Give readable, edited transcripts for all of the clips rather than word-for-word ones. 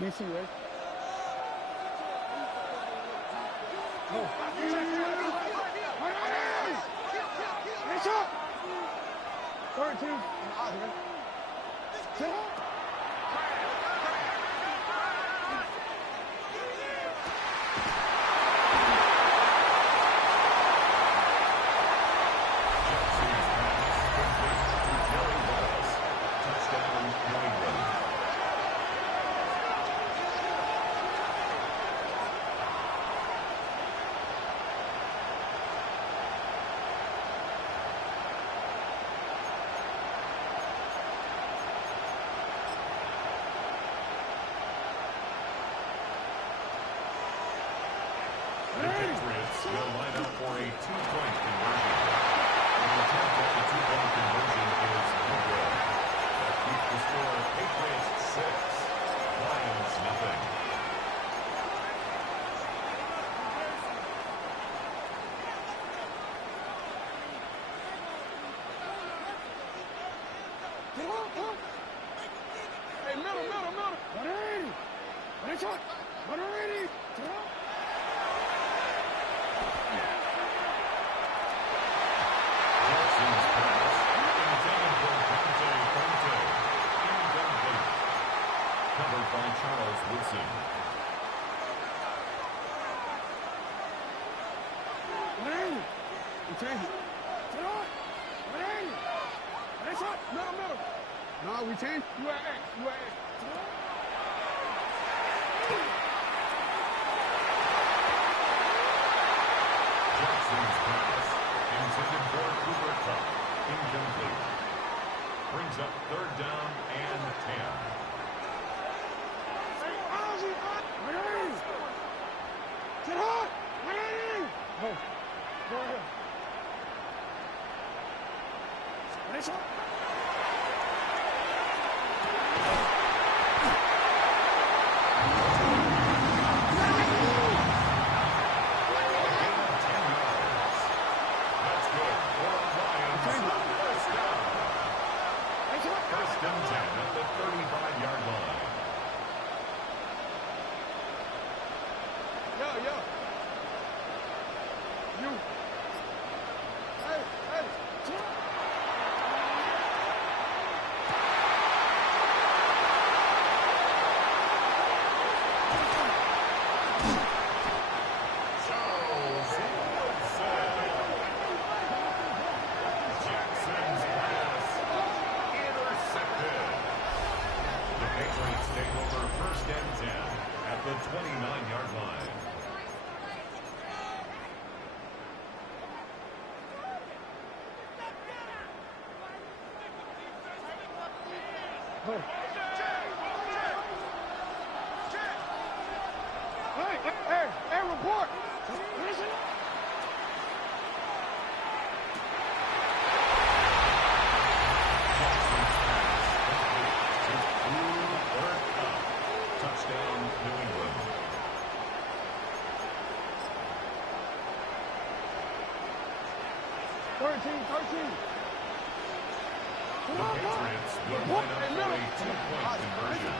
BC, right? No. Hands up! 13. Sit up! The Patriots will line up for a two-point conversion. The attempt at the two-point conversion is no good. That keeps the score Patriots 6, Lions nothing. Hey, middle. 180. 180. Jackson's pass, intended for Dante Fonte, incomplete. Covered by Charles Woodson. 180. We change it. Sit on. 180. That's up. Middle. No, we change. You at X. Jackson's pass, intended for Cooper Kupp, incomplete. Brings up third down and 10. Hey, Ozzy, 180. Sit hard. 180. Go ahead. That's up. First and 10 at the 35-yard line. Yo. You. Hey. Charles Woodson. Jackson's pass intercepted. The Patriots take over first and 10 at the 29-yard line. Hey, report. Listen. Touchdown, New England. The Patriots will line up for a two-point conversion.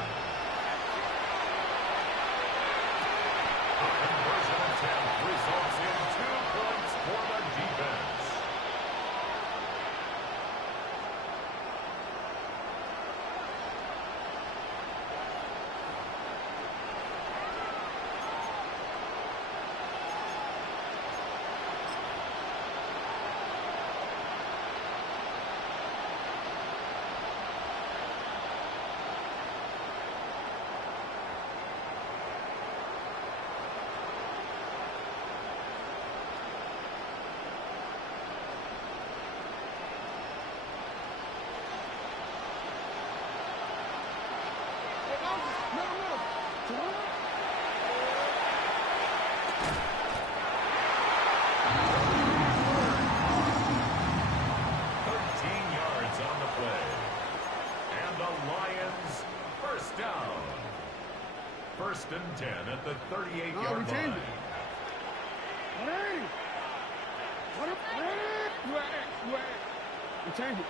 The conversion attempt results in 2 points for the defense. First and 10 at the 38-yard line. We change it.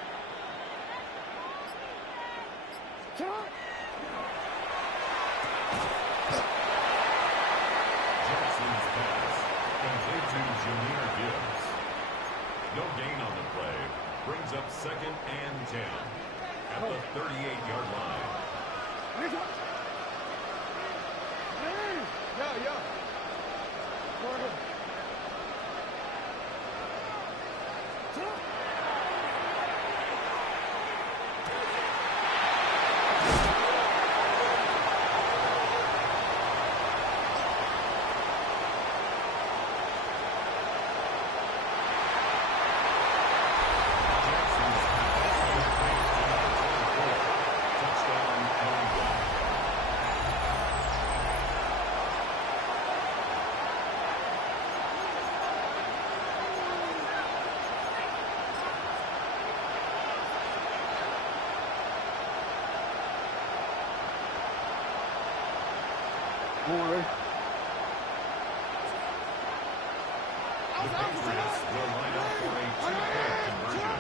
second and 10 at the 38-yard line. Yeah, yeah. Go ahead. Don't worry. The Patriots will line up for a two-point conversion.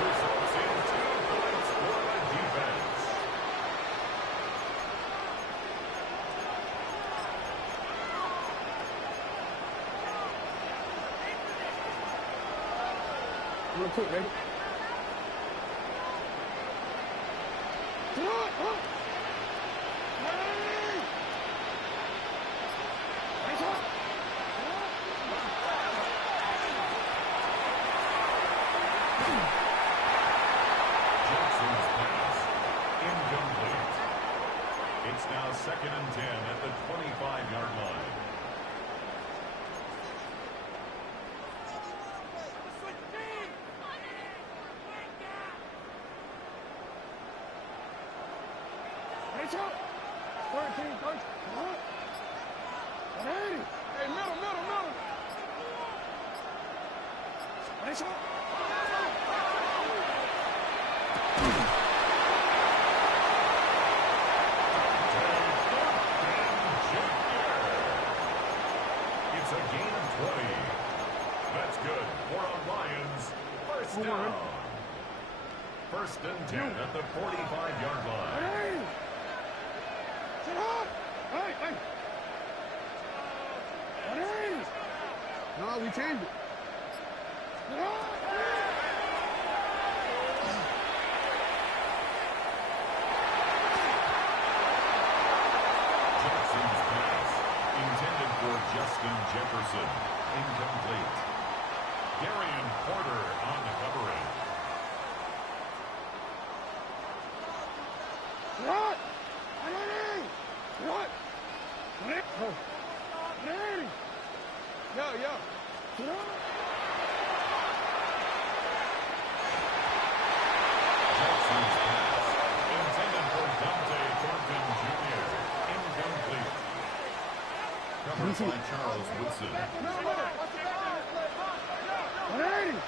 Results in 2 points for the defense. Real quick, baby. Jackson's pass incomplete. It's now second and 10 at the 25-yard line. Hey, Chuck. 13, 13. What? 180. Hey, middle. Hey, Chuck. It's a gain of 20. That's good for a Lions first down. First and 10 at the 45-yard line. Hey! Sit up! Hey, hey! 180. No, we changed it. Sit up! Jackson's pass intended for Justin Jefferson. Incomplete. Darian Porter on the covering. What? 180. What? 180. Oh. 180. Yeah. Sit up. Jackson's pass intended for Dante Thornton Jr. Incomplete. Covered by Charles Woodson. 180.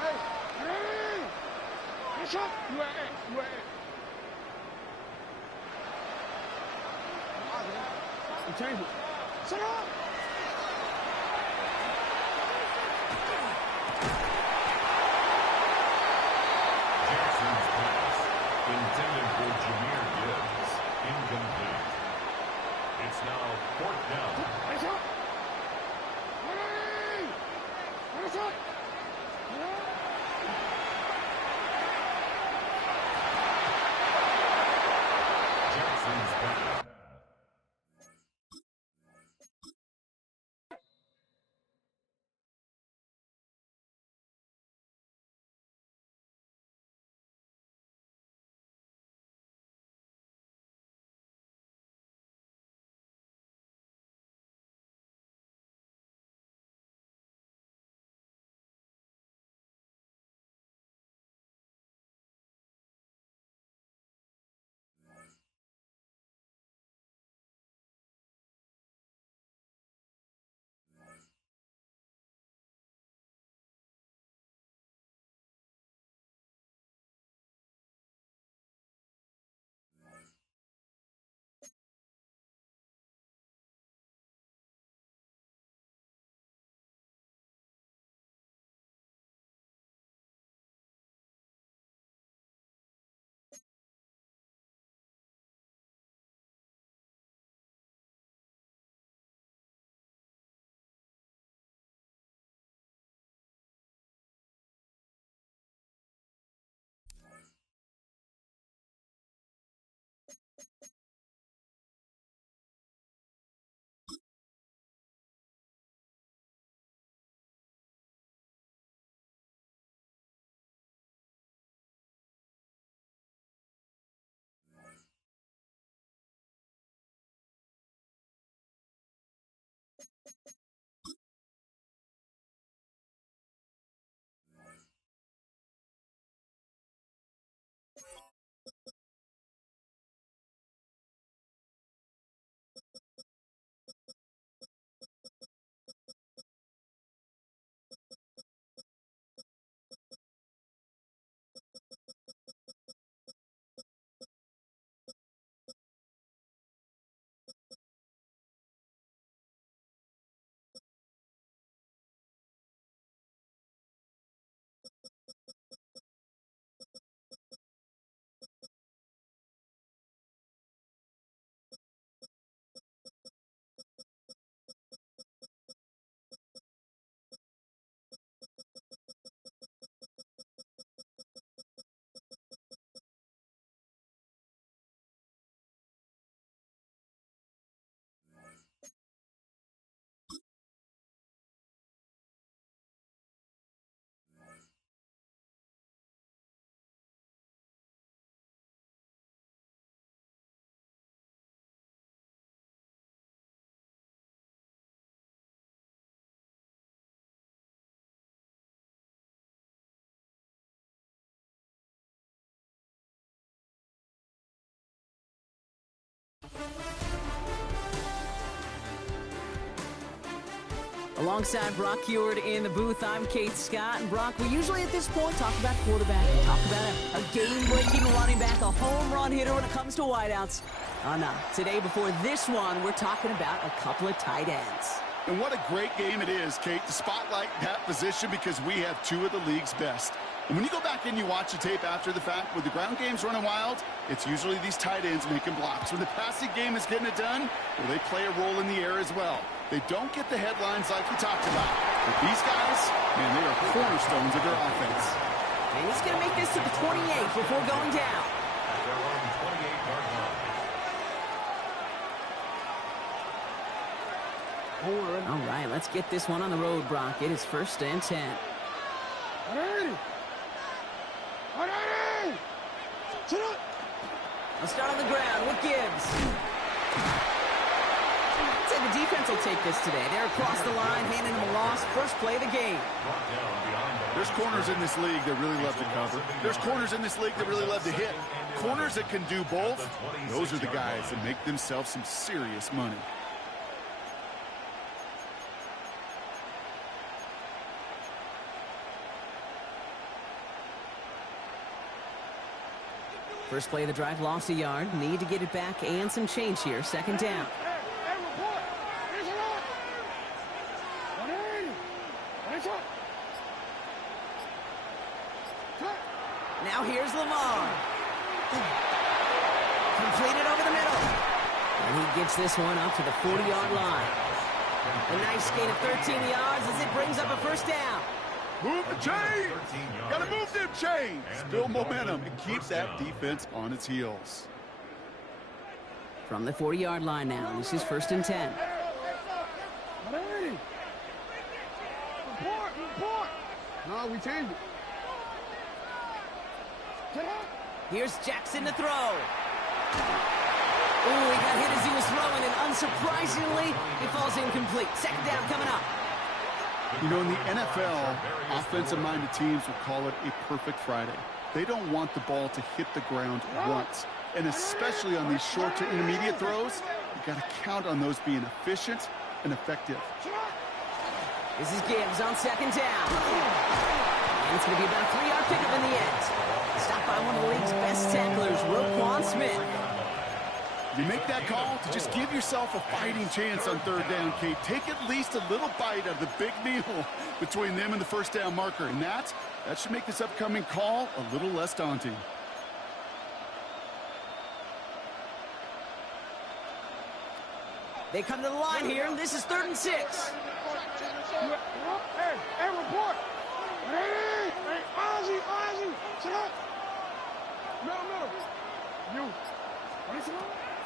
Hey, 180. Catch up. You at it. We change it. Sit up. Jackson's pass intended for Jahmyr Gibbs. Incomplete. It's now fourth down. Catch up. 180. Catch up. Jackson's pass Alongside Brock Heward in the booth, I'm Kate Scott. And Brock, we usually at this point talk about quarterback, talk about a game-breaking running back, a home run hitter when it comes to wideouts. Oh, no. Today, before this one, we're talking about a couple of tight ends. And what a great game it is, Kate, to spotlight that position because we have two of the league's best. And when you go back and you watch the tape after the fact, with the ground games running wild, it's usually these tight ends making blocks. When the passing game is getting it done, well, they play a role in the air as well. They don't get the headlines like we talked about. But these guys, man, they are cornerstones of their offense. And he's going to make this to the 28 before going down. At their own 28-yard line. All right, let's get this one on the road, Brock. It is 1st and 10. Let's start on the ground with Gibbs. I'd say the defense will take this today. They're across the line, handing them a loss. First play of the game. There's corners in this league that really love to cover. There's corners in this league that really love to hit. Corners that can do both, those are the guys that make themselves some serious money. First play of the drive, lost a yard. Need to get it back and some change here. 2nd down. Now here's Lamar. Completed over the middle. And he gets this one up to the 40-yard line. A nice gain of 13 yards as it brings up a 1st down. Move the chains! Gotta move them chains! Build momentum and keep that defense on its heels. From the 40-yard line now, this is 1st and 10. Report! No, we changed it. Here's Jackson to throw. Ooh, he got hit as he was throwing, and unsurprisingly, he falls incomplete. 2nd down coming up. You know, in the NFL, offensive-minded teams will call it a perfect Friday. They don't want the ball to hit the ground once. And especially on these short to intermediate throws, you got to count on those being efficient and effective. This is Gibbs on 2nd down. And it's going to be about a 3-yard pickup in the end. Stopped by one of the league's best tacklers, Roquan Smith. You make that call to just give yourself a fighting chance on 3rd down, Kate. Take at least a little bite of the big meal between them and the 1st down marker. And that should make this upcoming call a little less daunting. They come to the line here, and this is 3rd and 6. Hey, report! Hey, Ozzy, sit up! No, you. What is it?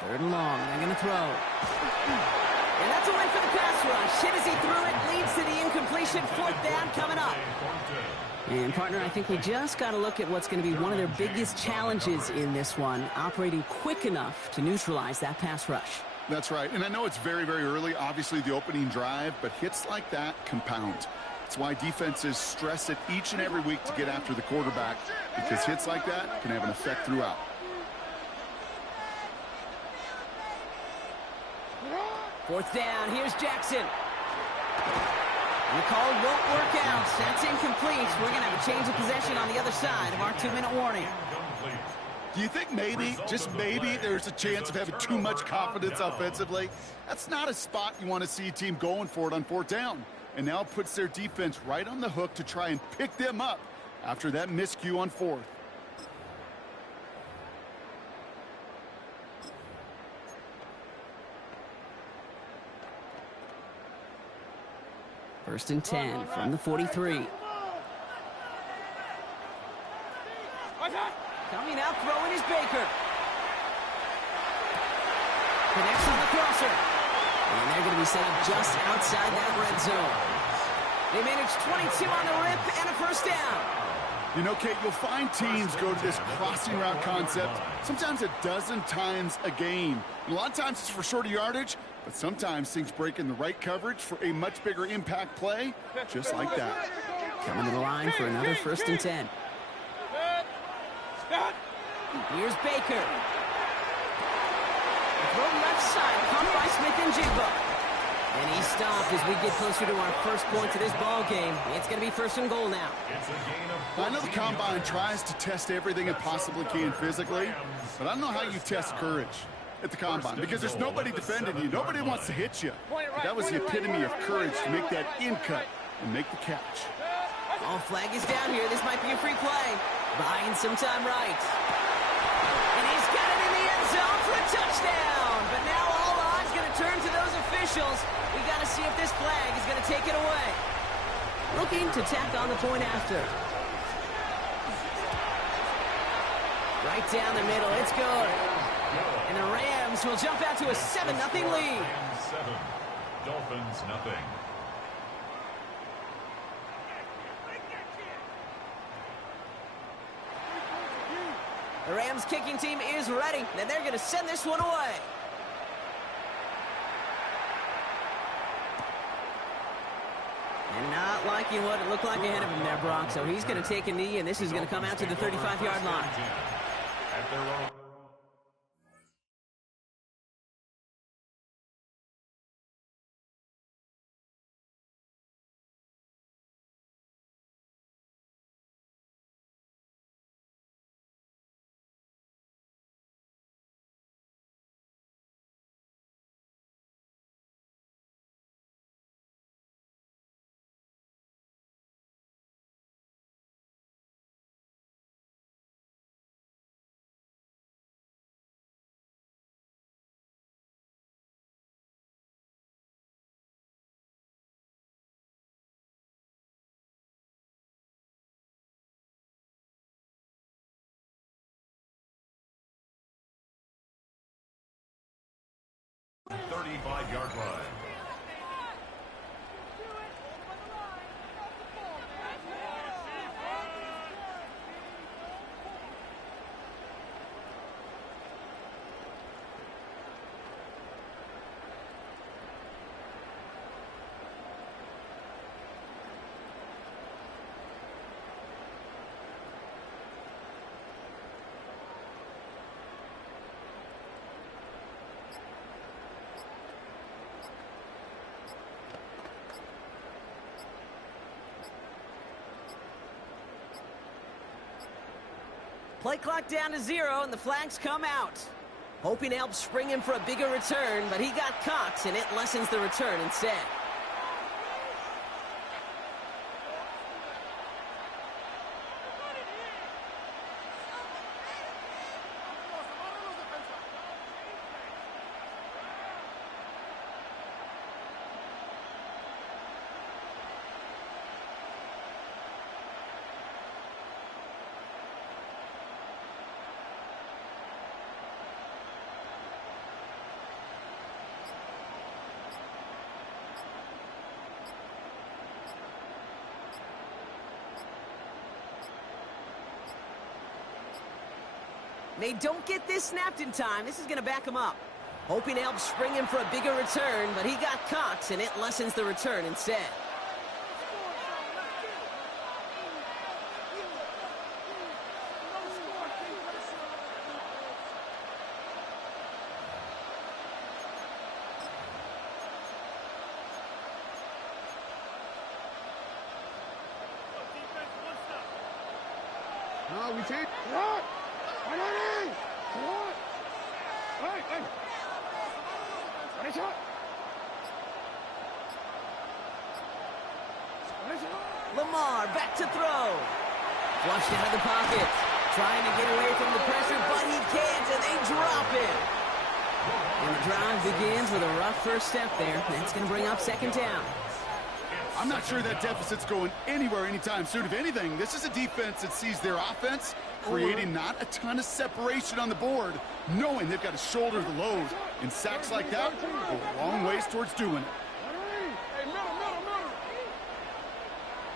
3rd and long, they're going to throw. And that's a win for the pass rush. Hit as he threw it, leads to the incompletion. 4th down coming up. And, partner, I think we just got to look at what's going to be one of their biggest challenges in this one, operating quick enough to neutralize that pass rush. That's right. And I know it's very, very early, obviously the opening drive, but hits like that compound. It's why defenses stress it each and every week to get after the quarterback, because hits like that can have an effect throughout. Fourth down, here's Jackson. And the call won't work out. That's incomplete. We're going to have a change of possession on the other side of our 2-minute warning. Do you think maybe, just maybe, there's a chance of having too much confidence offensively? That's not a spot you want to see a team going for it on 4th down. And now it puts their defense right on the hook to try and pick them up after that miscue on 4th. First and 10 from the 43. Coming out, throwing is Baker. Connects on the crosser. And they're going to be set up just outside that red zone. They managed 22 on the rip and a 1st down. You know, Kate, you'll find teams go to this crossing route concept sometimes a dozen times a game. And a lot of times it's for shorter yardage, but sometimes things break in the right coverage for a much bigger impact play, just like that. Coming to the line for another 1st and 10. Here's Baker. Throw left side, caught by Smith and Jigba. And he's stopped as we get closer to our first points of this ball game. It's going to be 1st and goal now. It's a gain of I know the Combine tries to test everything it possibly can physically, but I don't know how you test courage at the Combine because there's nobody defending you. Nobody wants to hit you. But that was the epitome of courage to make that in cut and make the catch. Oh, flag is down here. This might be a free play. Buying some time right. And he's got it in the end zone for a touchdown. But now all eyes going to turn to those officials. We got to see if this flag is going to take it away. Looking to tack on the point after. Right down the middle. It's good. And the Rams will jump out to a 7-0 lead. Rams 7, Dolphins nothing. The Rams kicking team is ready, and they're going to send this one away. And not liking what it looked like ahead of him there, Brock. So he's going to take a knee, and this is going to come out to the 35-yard line. At their own. From 35-yard line. Play clock down to 0, and the flags come out. Hoping to help spring him for a bigger return, but he got caught, and it lessens the return instead. They don't get this snapped in time. This is going to back him up. Hoping to help spring him for a bigger return, but he got caught, and it lessens the return instead. No, we can't. What? What? Hey! What is it? Lamar back to throw. Flushed out of the pocket. Trying to get away from the pressure, but he can't, and they drop it. And the drive begins with a rough first step there. That's going to bring up 2nd down. I'm not sure that deficit's going anywhere anytime soon. If anything, this is a defense that sees their offense creating not a ton of separation on the board, knowing they've got to shoulder the load. And sacks like that go a long ways towards doing it. Hey, middle.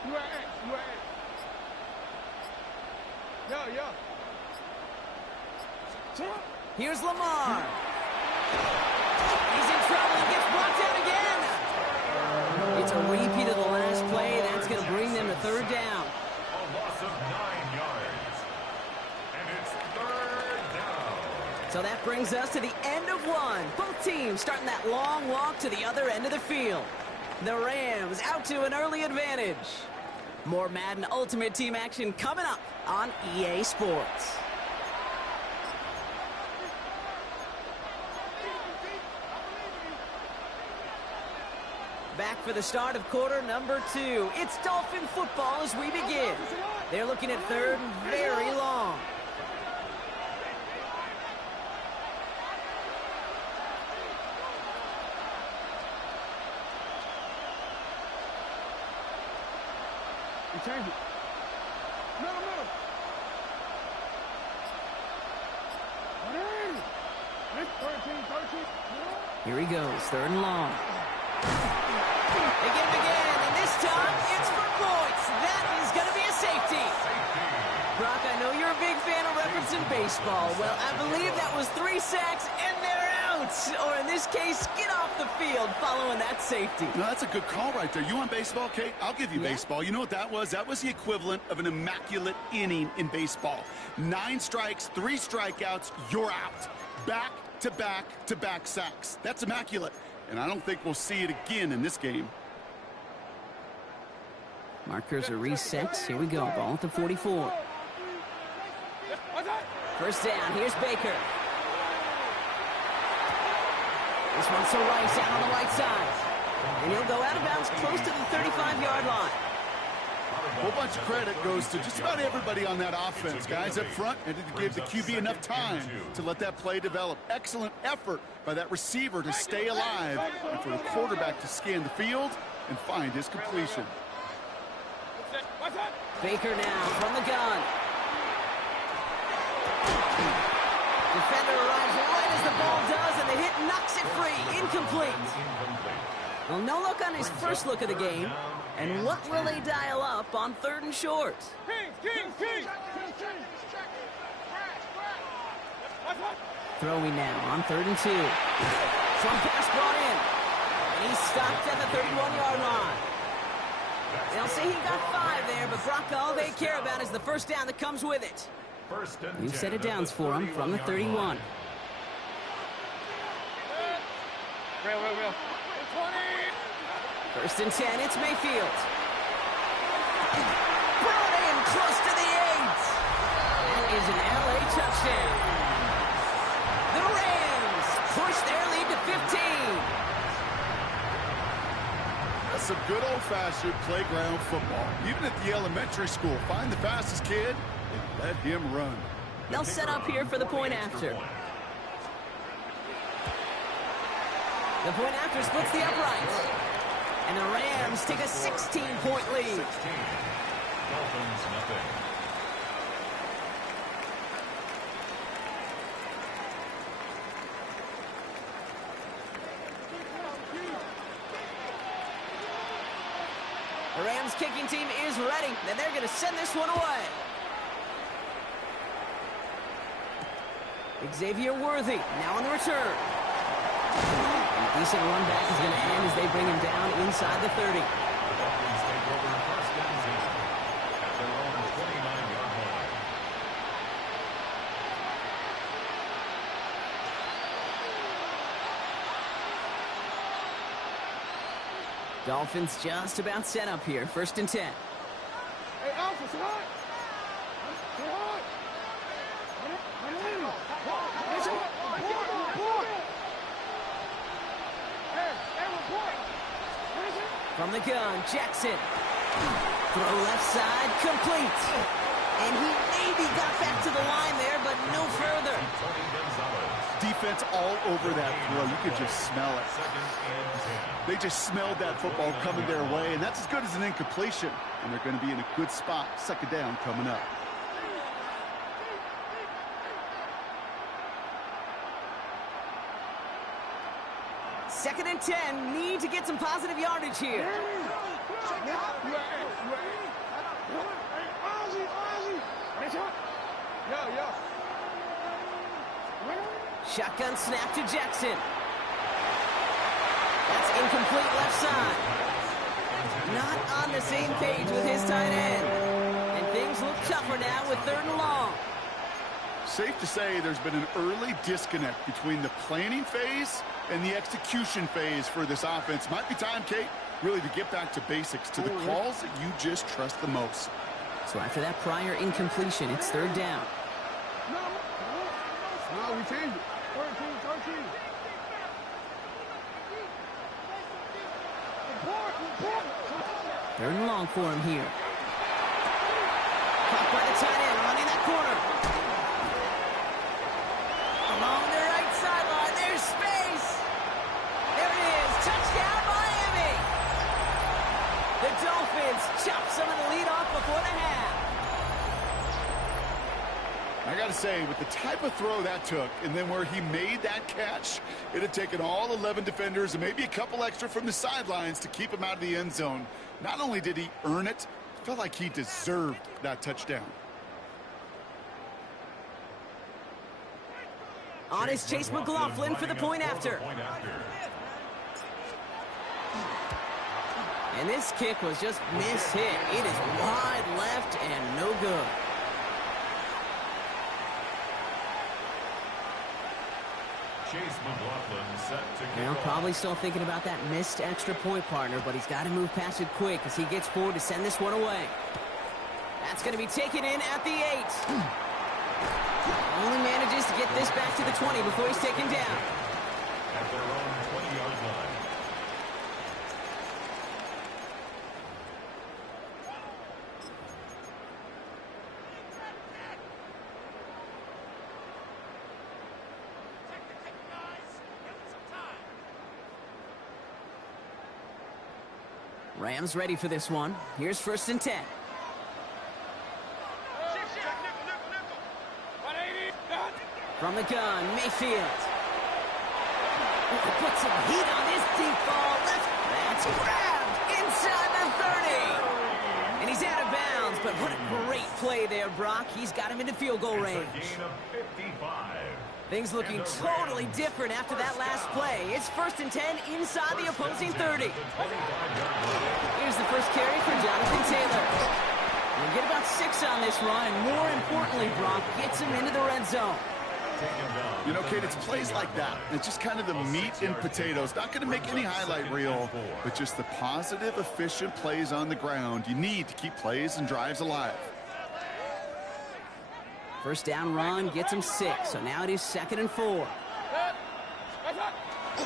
You at X. Yeah. Here's Lamar. He's in trouble and gets brought down again. It's a repeat of the last play. That's going to bring them to 3rd down. A loss of 9 yards. And it's 3rd down. So that brings us to the end of one. Both teams starting that long walk to the other end of the field. The Rams out to an early advantage. More Madden Ultimate Team action coming up on EA Sports. Back for the start of quarter number 2. It's Dolphin football as we begin. They're looking at third and very long. We change it. Middle. It's 13. Here he goes, third and long. They get him again, and this time it's for points. That is going to be a safety. Brock, I know you're a big fan of referencing baseball. Well, I believe that was 3 sacks, and they're out. Or in this case, get off the field following that safety. No, that's a good call right there. You want baseball, Kate? I'll give you baseball. You know what that was? That was the equivalent of an immaculate inning in baseball. 9 strikes, 3 strikeouts, you're out. Back-to-back-to-back sacks. That's immaculate. And I don't think we'll see it again in this game. Markers are reset. Here we go. Ball at the 44. First down. Here's Baker. This one's to Rice out on the right side. And he'll go out of bounds close to the 35-yard line. A whole bunch of credit goes to just about everybody on that offense. Guys up front, and to give the QB enough time to let that play develop. Excellent effort by that receiver to stay alive and for the quarterback to scan the field and find his completion. Baker now from the gun. Defender arrives right as the ball does, and the hit knocks it free. Incomplete. Well, no look on his first look of the game. And what will they dial up on third and short? Throwing now on third and 2. Some pass brought in. And he's stopped at the 31-yard line. They'll say he got 5 there, but Brock, all they care about is the first down that comes with it. We've set it downs for him from the 31. Real. 1st and 10, it's Mayfield. Brought in close to the 8. That is an LA touchdown. The Rams push their lead to 15. That's some good old-fashioned playground football. Even at the elementary school, find the fastest kid and let him run. They'll set up here for the point after. The point after splits the uprights. And the Rams take a 16-point lead. 16. Dolphins, nothing. The Rams kicking team is ready, and they're going to send this one away. Xavier Worthy now on the return. A decent run back is going to end as they bring him down inside the 30. The Dolphins take over first and 10 at their own 29-yard line. Dolphins just about set up here. 1st and 10. Hey, Alpha, say hi. Say hi. From the gun, Jackson. Throw left side, complete. And he maybe got back to the line there, but no further. Tony Gonzalez. Defense all over that throw. You could just smell it. 2nd and 10. They just smelled that football coming their way, and that's as good as an incompletion. And they're going to be in a good spot. 2nd down coming up. Second and 10, need to get some positive yardage here. Shotgun snap to Jackson. That's incomplete left side. Not on the same page with his tight end. And things look tougher now with 3rd and long. safe to say there's been an early disconnect between the planning phase and the execution phase for this offense. Might be time, Kate, really to get back to basics, to the calls that you just trust the most. So after that prior incompletion, it's third down. No, we changed it. 13. Third and long for him here. Caught by the tight end, running that corner. Along the right sideline, there's space. There it is, touchdown Miami. The Dolphins chop some of the lead off before the half. I got to say, with the type of throw that took, and then where he made that catch, it had taken all 11 defenders and maybe a couple extra from the sidelines to keep him out of the end zone. Not only did he earn it, it felt like he deserved that touchdown. On is Chase McLaughlin for the point after. And this kick was just mishit. It is wide left and no good. Chase McLaughlin set to kick Now off. probably still thinking about that missed extra point, partner, but he's got to move past it quick as he gets forward to send this one away. That's going to be taken in at the 8. Only manages to get this back to the 20 before he's taken down. At their own 20-yard line. Rams ready for this one. Here's first and 10. From the gun, Mayfield. Put some heat on this deep ball. That's grabbed inside the 30. And he's out of bounds, but what a great play there, Brock. He's got him into field goal range. It's a gain of 55. Things looking totally different after that last play. It's first and 10 inside the opposing 30. Here's the first carry for Jonathan Taylor. We'll get about 6 on this run, and more importantly, Brock gets him into the red zone. You know, Kate, it's plays like that. It's just kind of the meat and potatoes. Not going to make any highlight reel, but just the positive, efficient plays on the ground. You need to keep plays and drives alive. First down run gets him 6, so now it is 2nd and 4.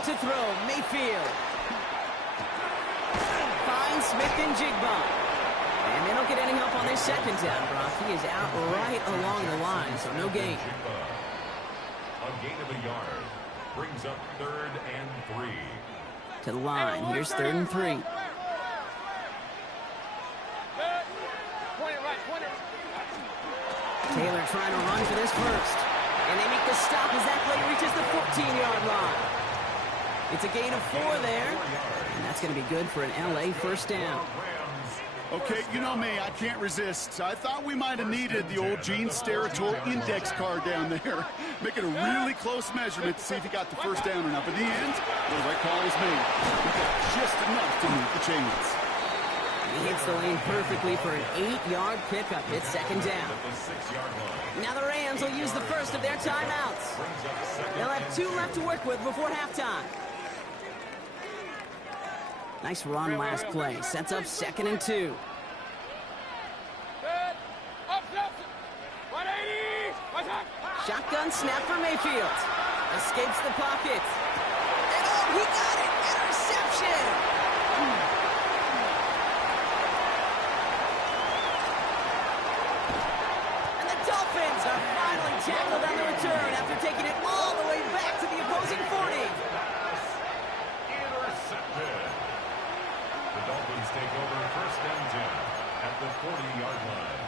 To throw, Mayfield. Finds Smith and Jigba. And they don't get any help on this second down, Brock. He is out right along the line, so no gain. A gain of a yard. Brings up 3rd and 3. To the line, here's 3rd and 3. Taylor trying to run for this first. And they make the stop as that play reaches the 14-yard line. It's a gain of 4 there. And that's going to be good for an LA first down. Okay, you know me, I can't resist. I thought we might have needed the old Gene Steratore index card down there. Making a really close measurement to see if he got the first down or not. But in the end, the right call was made. He got just enough to move the chains. He hits the lane perfectly for an 8-yard pickup. It's 2nd down. Now the Rams will use the first of their timeouts. They'll have 2 left to work with before halftime. Nice run last play. Sets up 2nd and 2. Shotgun snap for Mayfield. Escapes the pocket. And oh, he got it! Interception! And the Dolphins are finally tackled on the return after taking it all the way back to the opposing 40. Intercepted. The Dolphins take over 1st and 10 at the 40-yard line.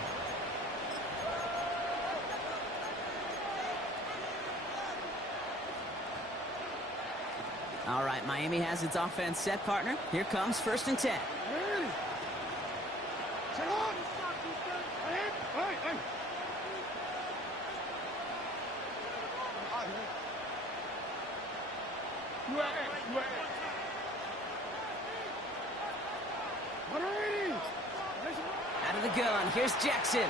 All right, Miami has its offense set, partner. Here comes 1st and 10. Out of the gun, here's Jackson.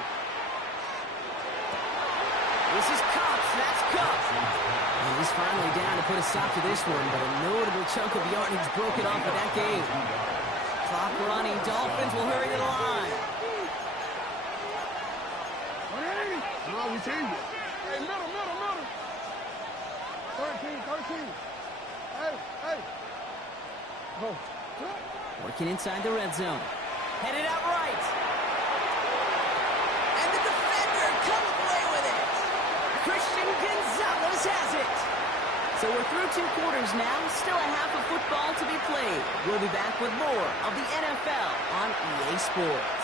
This is Kupp. That's Kupp. And he's finally down to put a stop to this one, but a notable chunk of yardage broken off of that game. Clock running. Dolphins will hurry to the line. No, we changed it. Hey, middle. 13. Hey. Oh. Working inside the red zone. Headed out right. And the defender comes away with it. Christian Gonzalez has it. So we're through 2 quarters now. Still a half of football to be played. We'll be back with more of the NFL on EA Sports.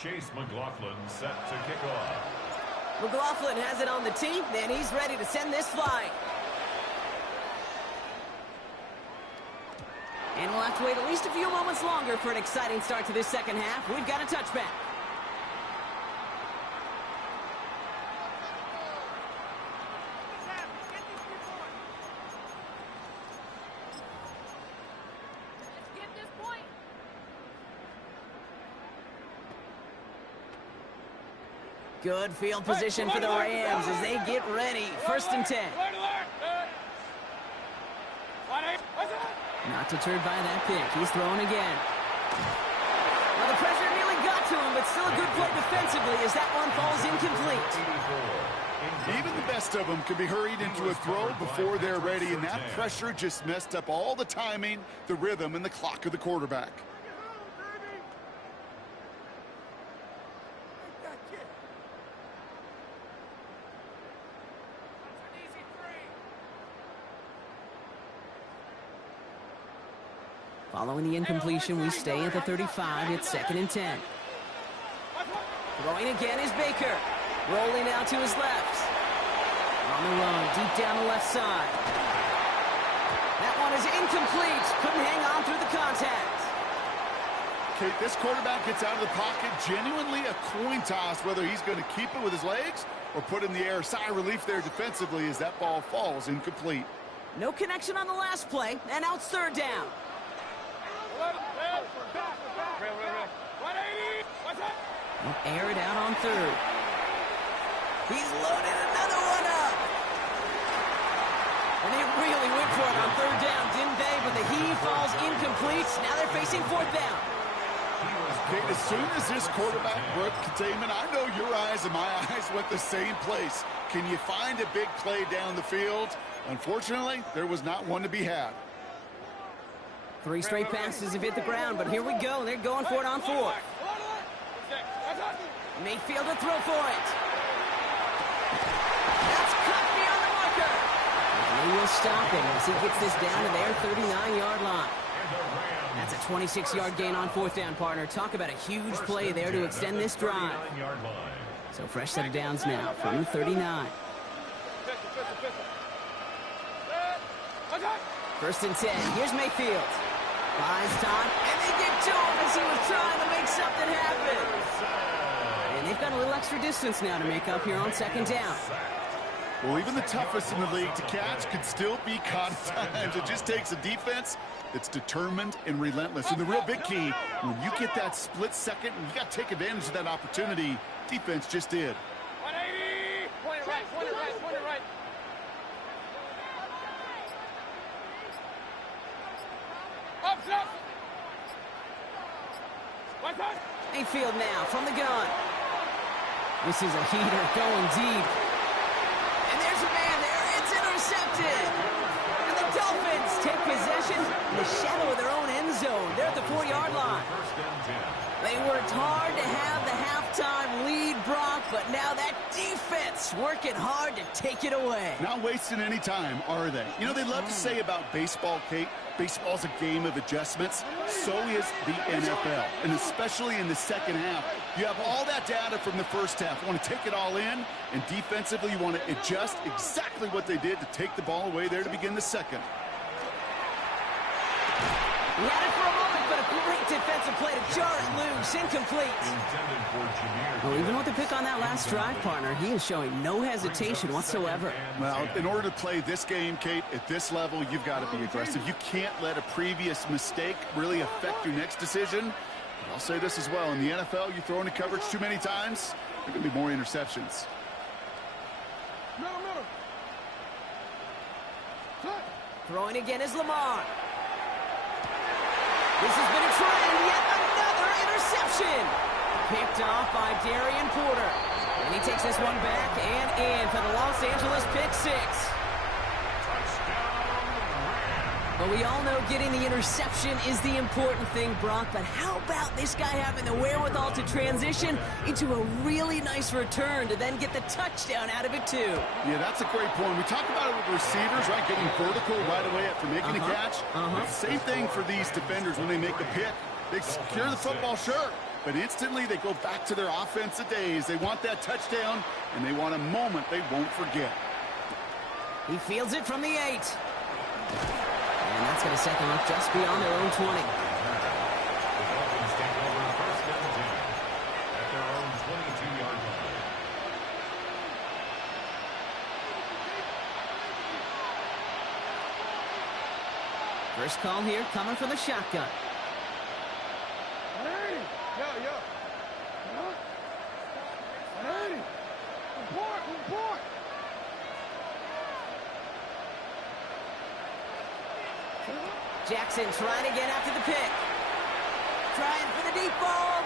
Chase McLaughlin set to kick off. McLaughlin has it on the tee, and he's ready to send this flying. And we'll have to wait at least a few moments longer for an exciting start to this second half. We've got a touchback. Good field position for the Rams as they get ready. 1st and 10. Not deterred by that pick. He's throwing again. Well, the pressure nearly got to him, but still a good play defensively as that one falls incomplete. Even the best of them can be hurried into a throw before they're ready, and that pressure just messed up all the timing, the rhythm, and the clock of the quarterback. Following the incompletion, we stay at the 35. It's 2nd and 10. Throwing again is Baker. Rolling out to his left. On the run, deep down the left side. That one is incomplete. Couldn't hang on through the contact. Kate, this quarterback gets out of the pocket. Genuinely a coin toss whether he's going to keep it with his legs or put it in the air. Sigh of relief there defensively as that ball falls incomplete. No connection on the last play, and now it's 3rd down. He'll air it out on 3rd. He's loaded another one up. And they really went for it on 3rd down, didn't they? But the heave falls incomplete. Now they're facing 4th down. Kate, as soon as this quarterback broke containment, I know your eyes and my eyes went the same place. Can you find a big play down the field? Unfortunately, there was not one to be had. 3 straight passes have hit the ground, but here we go. They're going for it on 4th. Mayfield to throw for it. That's cut beyond the marker. And they will stop him as he gets this down to their 39-yard line. That's a 26-yard gain on 4th down, partner. Talk about a huge play there to extend this drive. So fresh set of downs now from the 39. 1st and 10. Here's Mayfield. Buys time, and they get to him as he was trying to make something happen. And they've got a little extra distance now to make up here on 2nd down. Well, even the toughest in the league to catch could still be caught at times. It just takes a defense that's determined and relentless. And the real big key, when you get that split second, you got to take advantage of that opportunity. Defense just did. 180! Point it right. Up! Mayfield now from the gun. This is a heater going deep. And there's a man there. It's intercepted. And the Dolphins take possession in the shadow of their own end zone. They're at the 4-yard line. They worked hard to have the halftime lead, Brock, but now that defense working hard to take it away. Not wasting any time, are they? You know, they love to say about baseball, Kate, baseball's a game of adjustments. So is the NFL, and especially in the second half. You have all that data from the first half. You want to take it all in, and defensively you want to adjust exactly what they did to take the ball away there to begin the second. He had it for a moment but a great defensive play to jar it loose. Incomplete. Well, even with the pick on that last drive, partner, he is showing no hesitation whatsoever. Well, in order to play this game, Kate, at this level, you've got to be aggressive. You can't let a previous mistake really affect your next decision. But I'll say this as well. In the NFL, you throw into coverage too many times, there are going to be more interceptions. Middle. Cut. Throwing again is Lamar. This has been a trend. Yet another interception. Picked off by Darian Porter. And he takes this one back and in for the Los Angeles pick six. But we all know getting the interception is the important thing, Brock. But how about this guy having the wherewithal to transition into a really nice return to then get the touchdown out of it, too? Yeah, that's a great point. We talk about it with receivers, right, getting vertical right away after making a catch. Same thing for these defenders when they make a pick. They secure the football, sure, but instantly they go back to their offensive days. They want that touchdown, and they want a moment they won't forget. He fields it from the 8. And that's going to set them up just beyond their own 20. The Dolphins take over first and 10 at their own 22-yard line. First call here coming from the shotgun. Hey! Yo. Hey! Report! Jackson trying to get after the pick. Trying for the deep ball.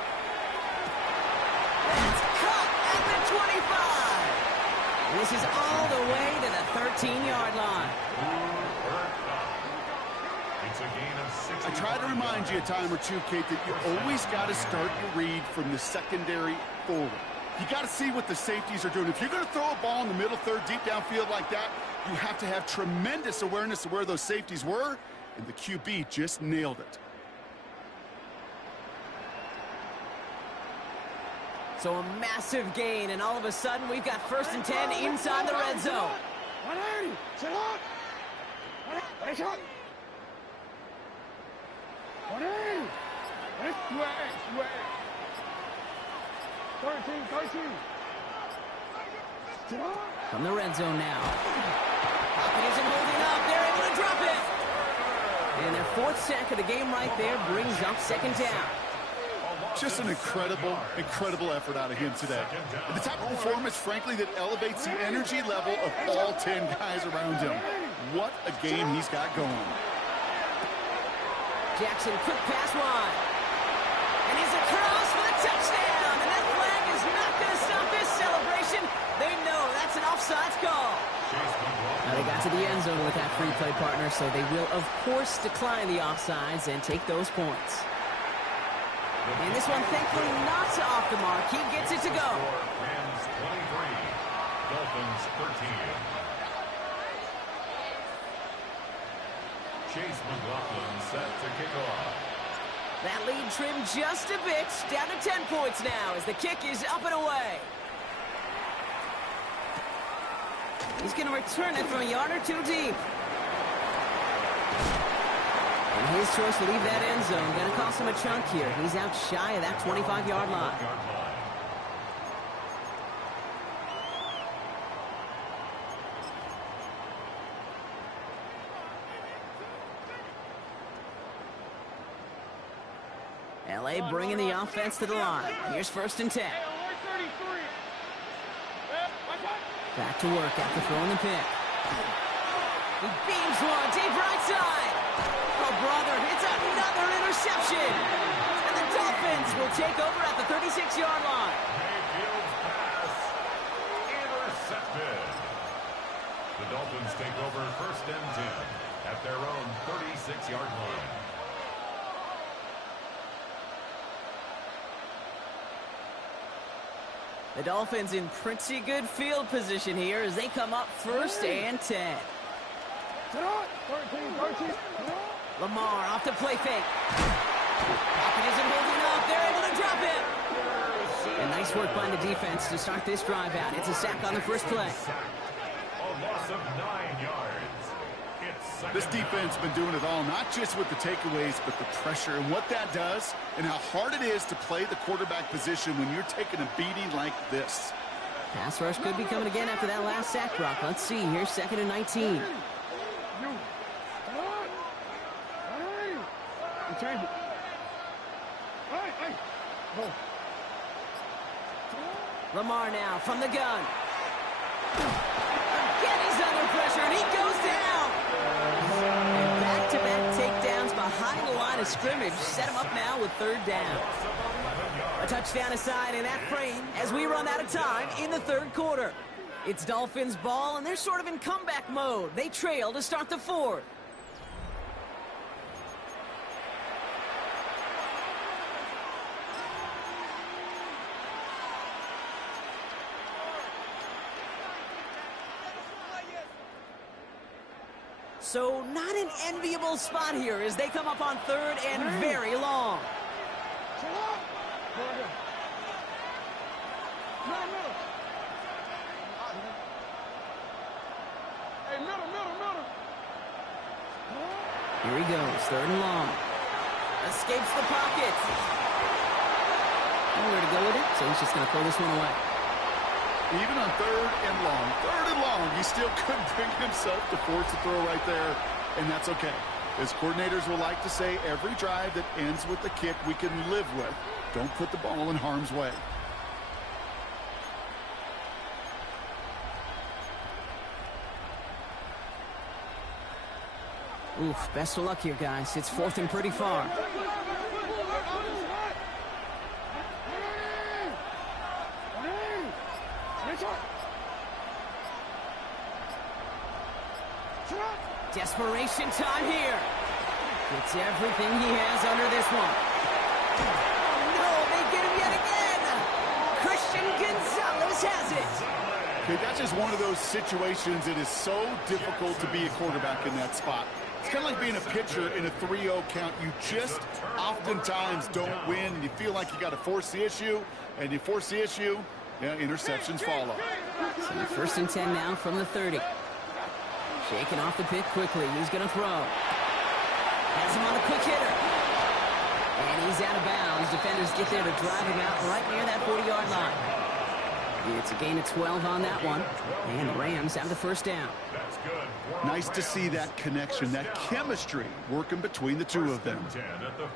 That's caught at the 25. And this is all the way to the 13-yard line. It's a gain of 6. I try to remind you a time or two, Kate, that you always got to start your read from the secondary forward. You got to see what the safeties are doing. If you're going to throw a ball in the middle third, deep downfield like that, you have to have tremendous awareness of where those safeties were, and the QB just nailed it. So a massive gain, and all of a sudden we've got first and 10 inside the red zone. 180! Sit up! 180! 180! 13. Sit up! From the red zone now. Pocket isn't holding up. They're able to drop it. And their 4th sack of the game right there brings up second down. Just an incredible effort out of him today. And the type of performance, frankly, that elevates the energy level of all 10 guys around him. What a game he's got going. Jackson, quick pass wide. And he's across for the touchdown. And that flag is not going to stop this celebration. They know that's an offsides call. Now they got to the end zone with that free play, partner, so they will, of course, decline the offsides and take those points. And this one, thankfully, not off the mark. He gets it to go. Rams 23, Dolphins 13. Chase McLaughlin set to kick off. That lead trimmed just a bit. Down to 10 points now as the kick is up and away. He's going to return it from a yard or two deep. And his choice to leave that end zone going to cost him a chunk here. He's out shy of that 25-yard line. LA bringing the offense to the line. Here's first and 10. Back to work after throwing the pick. He beams one deep right side. Oh, brother, it's another interception. And the Dolphins will take over at the 36-yard line. Mayfield's pass intercepted. The Dolphins take over first and 10 at their own 36-yard line. The Dolphins in pretty good field position here as they come up first and 10. 13. Lamar off the play fake. Pocket isn't holding up. They're able to drop it. And nice work by the defense to start this drive out. It's a sack on the first play. A loss of 9 yards. It's This defense has been doing it all, not just with the takeaways, but the pressure and what that does and how hard it is to play the quarterback position when you're taking a beating like this. Pass rush could be coming again after that last sack, Brock. Let's see. Here's 2nd and 19. Lamar now from the gun. Again, he's under pressure, and he goes down. And back-to-back takedowns behind the line of scrimmage. Set him up now with 3rd down. A touchdown aside in that frame as we run out of time in the 3rd quarter. It's Dolphins ball, and they're sort of in comeback mode. They trail to start the 4th. So not an enviable spot here as they come up on 3rd and very long. Here he goes, 3rd and long. Escapes the pocket. Nowhere to go with it, so he's just going to throw this one away. Even on 3rd and long, he still couldn't bring himself to force a throw right there, and that's okay. As coordinators will like to say, every drive that ends with a kick we can live with. Don't put the ball in harm's way. Oof, best of luck here, guys. It's 4th and pretty far. Desperation time here. Gets everything he has under this one. Oh, no, they get him yet again. Christian Gonzalez has it. Okay, that's just one of those situations that is so difficult to be a quarterback in that spot. It's kind of like being a pitcher in a 3-0 count. You just oftentimes don't win, and you feel like you got to force the issue, and you force the issue, yeah, interceptions follow. So 1st and 10 now from the 30. Shaking off the pick quickly. He's going to throw. Has him on the quick hitter. And he's out of bounds. Defenders get there to drive him out right near that 40-yard line. It's a gain of 12 on that one. And the Rams have the 1st down. Nice to see that connection, that chemistry working between the two of them.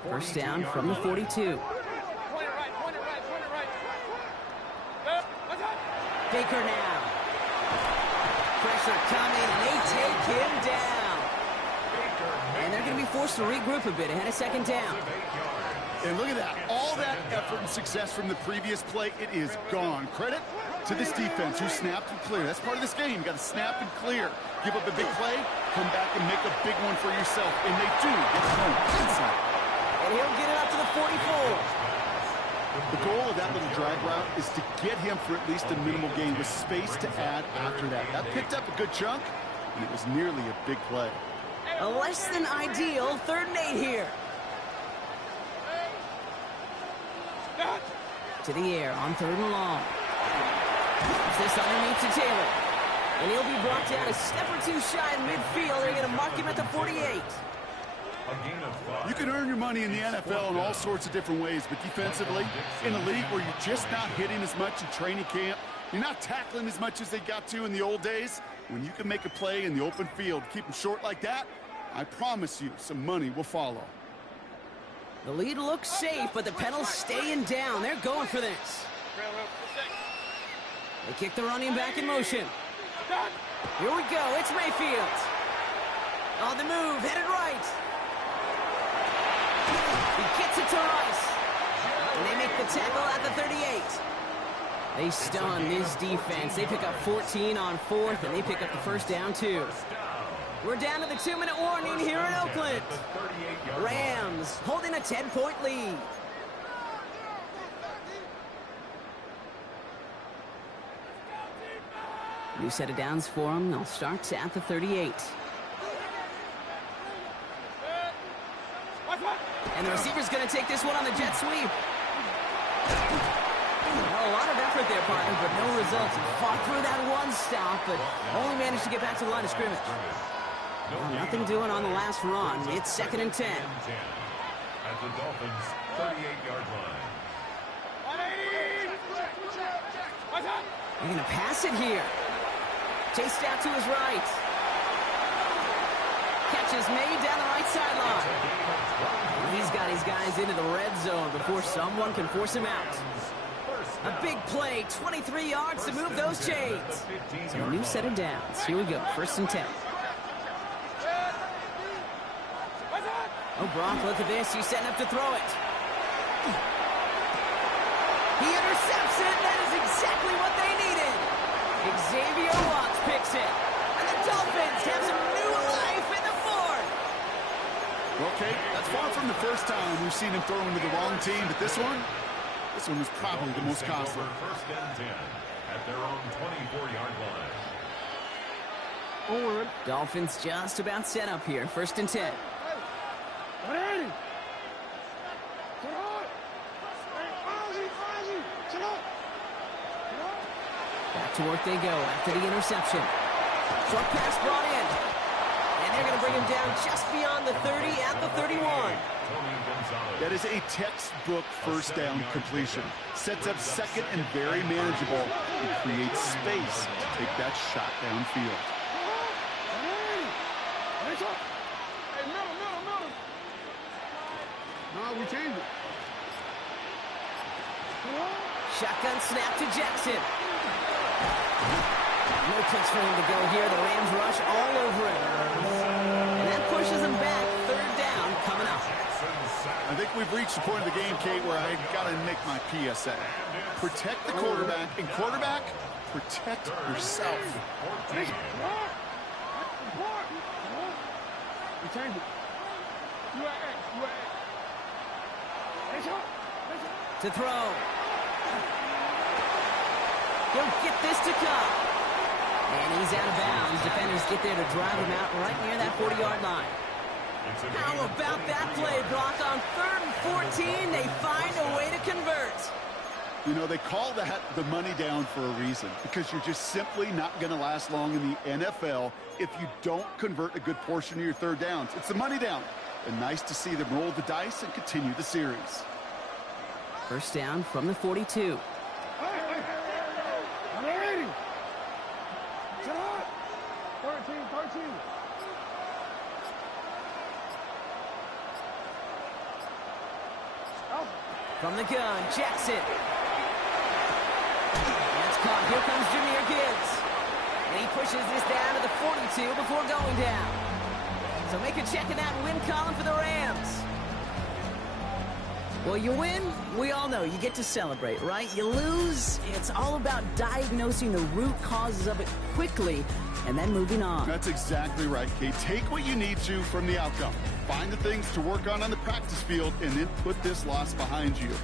1st down from the 42. Baker now. Pressure coming, and they take him down. And they're going to be forced to regroup a bit ahead of 2nd down. And look at that. All that effort and success from the previous play, it is gone. Credit to this defense who snapped and cleared. That's part of this game. You got to snap and clear. Give up a big play, come back and make a big one for yourself. And they do get home inside. And he'll get it up to the 44. The goal of that little drag route is to get him for at least a minimal gain with space to add after that. That picked up a good chunk, and it was nearly a big play. A less than ideal 3rd and 8 here. To the air on 3rd and long. Puts this underneath to Taylor. And he'll be brought down a step or 2 shy in midfield. They're going to mark him at the 48. You can earn your money in the NFL in all sorts of different ways, but defensively, in a league where you're just not hitting as much in training camp, you're not tackling as much as they got to in the old days, when you can make a play in the open field, keep them short like that, I promise you some money will follow. The lead looks safe, but the pedal's staying down. They're going for this. They kick the running back in motion. Here we go. It's Mayfield. On the move, headed right. He gets it to Rice. And they make the tackle at the 38. They stun this defense. They pick up 14 on 4th, and they pick up the 1st down, too. We're down to the 2-minute warning here in Oakland. Rams holding a 10-point lead. New set of downs for them. They'll start at the 38. And the receiver's going to take this one on the jet sweep. Well, a lot of effort there, partner, but no results. Fought through that one stop, but only managed to get back to the line of scrimmage. Well, nothing doing on the last run. It's 2nd and 10. At the Dolphins' 38-yard line. They're going to pass it here. Chased out to his right. Catch is made down the right sideline. He's got his guys into the red zone before someone can force him out. A big play, 23 yards to move those chains. So a new set of downs. Here we go, 1st and 10. Oh, Brock, look at this. He's setting up to throw it. He intercepts it. That is exactly what they needed. Xavier Watts picks it. And the Dolphins have some new life in the fourth. Well, Kate, that's far from the first time we've seen him throw into the wrong team, but this one was probably the most costly. 1st and 10 at their own 24-yard line. Forward. Dolphins just about set up here. 1st and 10. Back to work they go after the interception. Short pass brought in. And they're going to bring him down just beyond the 30 at the 31. That is a textbook first down completion. Sets up 2nd and very manageable and creates space to take that shot downfield. Hey, middle. No, we changed it. Shotgun snap to Jackson. No place for him to go here. The Rams rush all over him. And that pushes him back. 3rd down coming up. I think we've reached the point of the game, Kate, where I've got to make my PSA. Protect the quarterback, and quarterback, protect yourself. We changed it. To throw. He'll get this to come. And he's out of bounds. Defenders get there to drive him out right near that 40-yard line. How about that play, Brock? On 3rd and 14, they find a way to convert. You know, they call that the money down for a reason, because you're just simply not going to last long in the NFL if you don't convert a good portion of your 3rd downs. It's the money down. And nice to see them roll the dice and continue the series. 1st down from the 42. From the gun, Jackson. That's caught. Here comes Jahmyr Gibbs. And he pushes this down to the 42 before going down. So make a check in that win column for the Rams. Well, you win, we all know you get to celebrate, right? You lose, it's all about diagnosing the root causes of it quickly and then moving on. That's exactly right, Kate. Take what you need to from the outcome. Find the things to work on the practice field, and then put this loss behind you.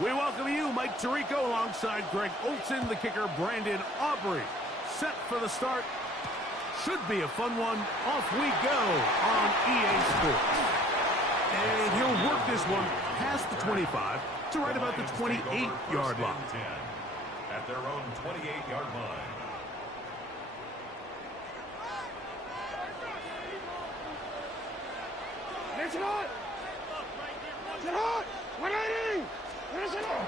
We welcome you, Mike Tirico, alongside Greg Olson, the kicker, Brandon Aubrey. Set for the start. Should be a fun one. Off we go on EA Sports. And he'll work this one past the 25 to right about the 28-yard line. At their own 28-yard line. Finish it on! Finish it on! 180! Finish it on!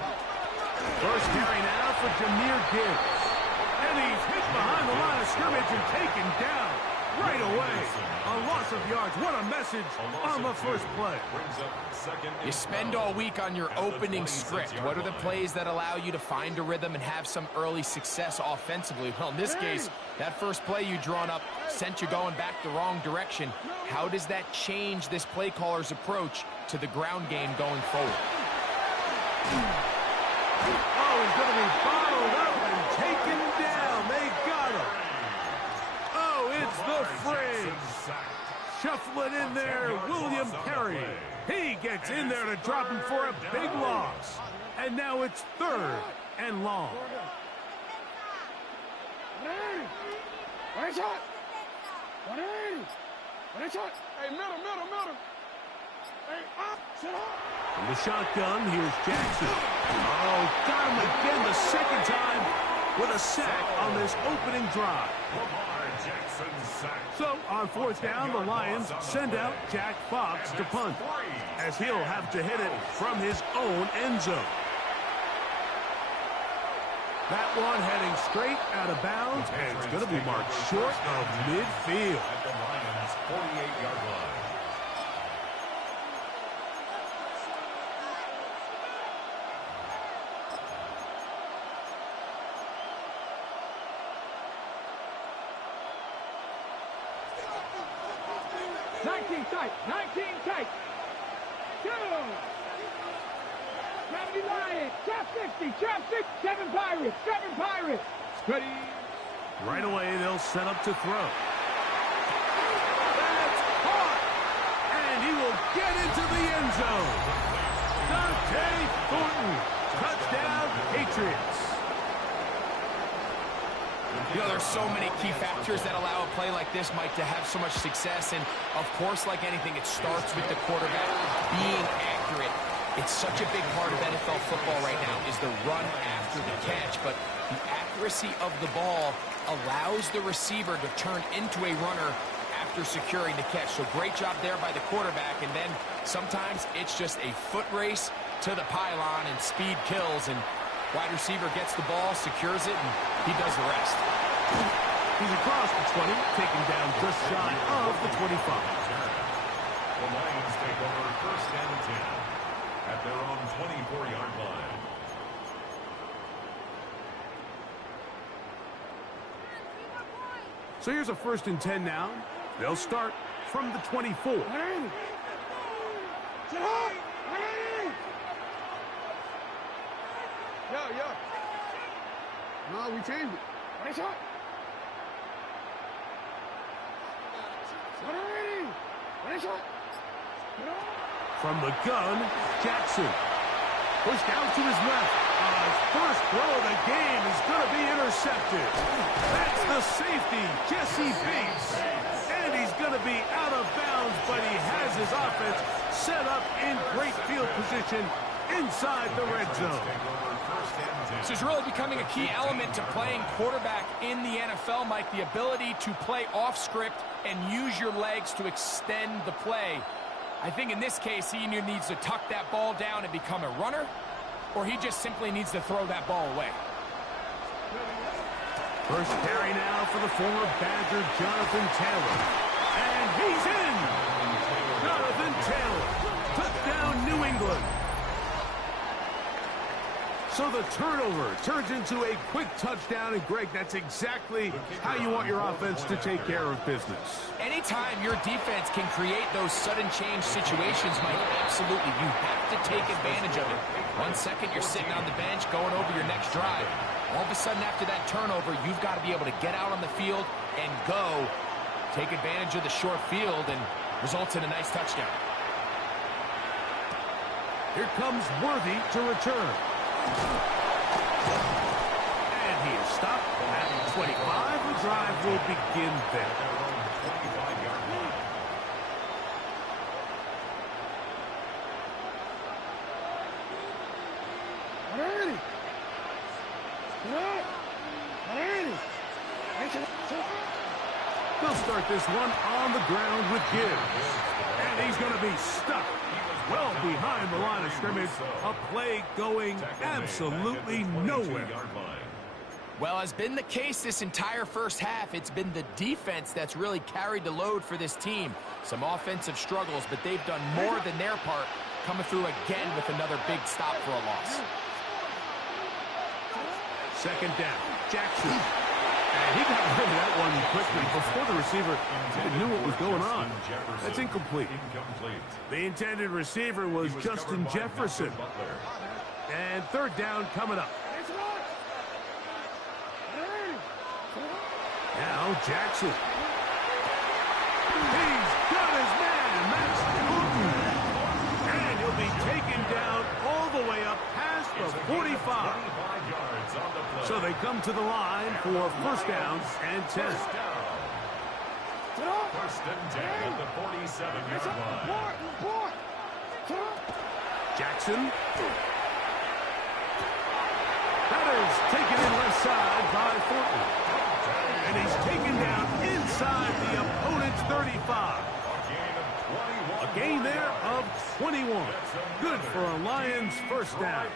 First carry now for Jahmyr Gibbs. And he's hit behind the line of scrimmage and taken down right away. A loss of yards. What a message on the first play. You spend all week on your opening script. What are the plays that allow you to find a rhythm and have some early success offensively? Well, in this case, that first play you drawn up sent you going back the wrong direction. How does that change this play caller's approach to the ground game going forward? Oh, he's going to be bottled up and taken down. They got him. Oh, it's the fringe. Shuffling in there, William Perry. He gets in there to drop him for a big loss. And now it's 3rd and long. One shot! 180! One shot! Hey, middle! Hey, up! Sit up! From the shotgun, here's Jackson. Oh, got him again the second time with a sack on this opening drive. So, on 4th down, the Lions send out Jack Fox to punt, as he'll have to hit it from his own end zone. That one heading straight out of bounds, and it's going to be marked short of midfield. At the Lions' 48-yard line. Trap 6, 7 Pirates, Steady. Right away, they'll set up to throw. That's caught! And he will get into the end zone. Dante Thornton, touchdown, Patriots. You know, there's so many key factors that allow a play like this, Mike, to have so much success. And, of course, like anything, it starts with the quarterback being accurate. It's such a big part of NFL football right now is the run after the catch. But the accuracy of the ball allows the receiver to turn into a runner after securing the catch. So great job there by the quarterback. And then sometimes it's just a foot race to the pylon and speed kills. And wide receiver gets the ball, secures it, and he does the rest. He's across the 20, taken down just shy of the 25. The Lions take over 1st and 10 at their own 24-yard line. So here's a 1st and 10 now. They'll start from the 24. 180! Sit high! 180! Yeah. No, we changed it. One shot! 180! One shot! From the gun, Jackson. Pushed out to his left. His first throw of the game is going to be intercepted. That's the safety, Jesse Bates. And he's going to be out of bounds, but he has his offense set up in great field position inside the red zone. This is really becoming a key element to playing quarterback in the NFL, Mike, the ability to play off script and use your legs to extend the play. I think in this case, he either needs to tuck that ball down and become a runner, or he just simply needs to throw that ball away. First carry now for the former Badger, Jonathan Taylor. And he's in! Jonathan Taylor, touchdown New England. So the turnover turns into a quick touchdown, and Greg, that's exactly how you want your offense to take care of business. Anytime your defense can create those sudden change situations, Mike, absolutely, you have to take advantage of it. 1 second, you're sitting on the bench, going over your next drive. All of a sudden, after that turnover, you've got to be able to get out on the field and go, take advantage of the short field, and results in a nice touchdown. Here comes Worthy to return. And he is stopped at 25. The drive will begin there. They'll start this one on the ground with Gibbs. And he's going to be stuck well behind the line of scrimmage. A play going absolutely nowhere. Well, as been the case this entire first half, it's been the defense that's really carried the load for this team. Some offensive struggles, but they've done more than their part, coming through again with another big stop for a loss. Second down, Jackson. And he got rid of that one quickly before the receiver even knew what was going on. That's incomplete. The intended receiver was Justin Jefferson. And third down coming up. Now Jackson. He's got his man, Max Newton. And he'll be taken down all the way up past the 45. So they come to the line for first down and 10. First and 10 at the 47-yard line. Jackson. That is taken in left side by Thornton. And he's taken down inside the opponent's 35. A gain there of 21. Good for a Lions first down.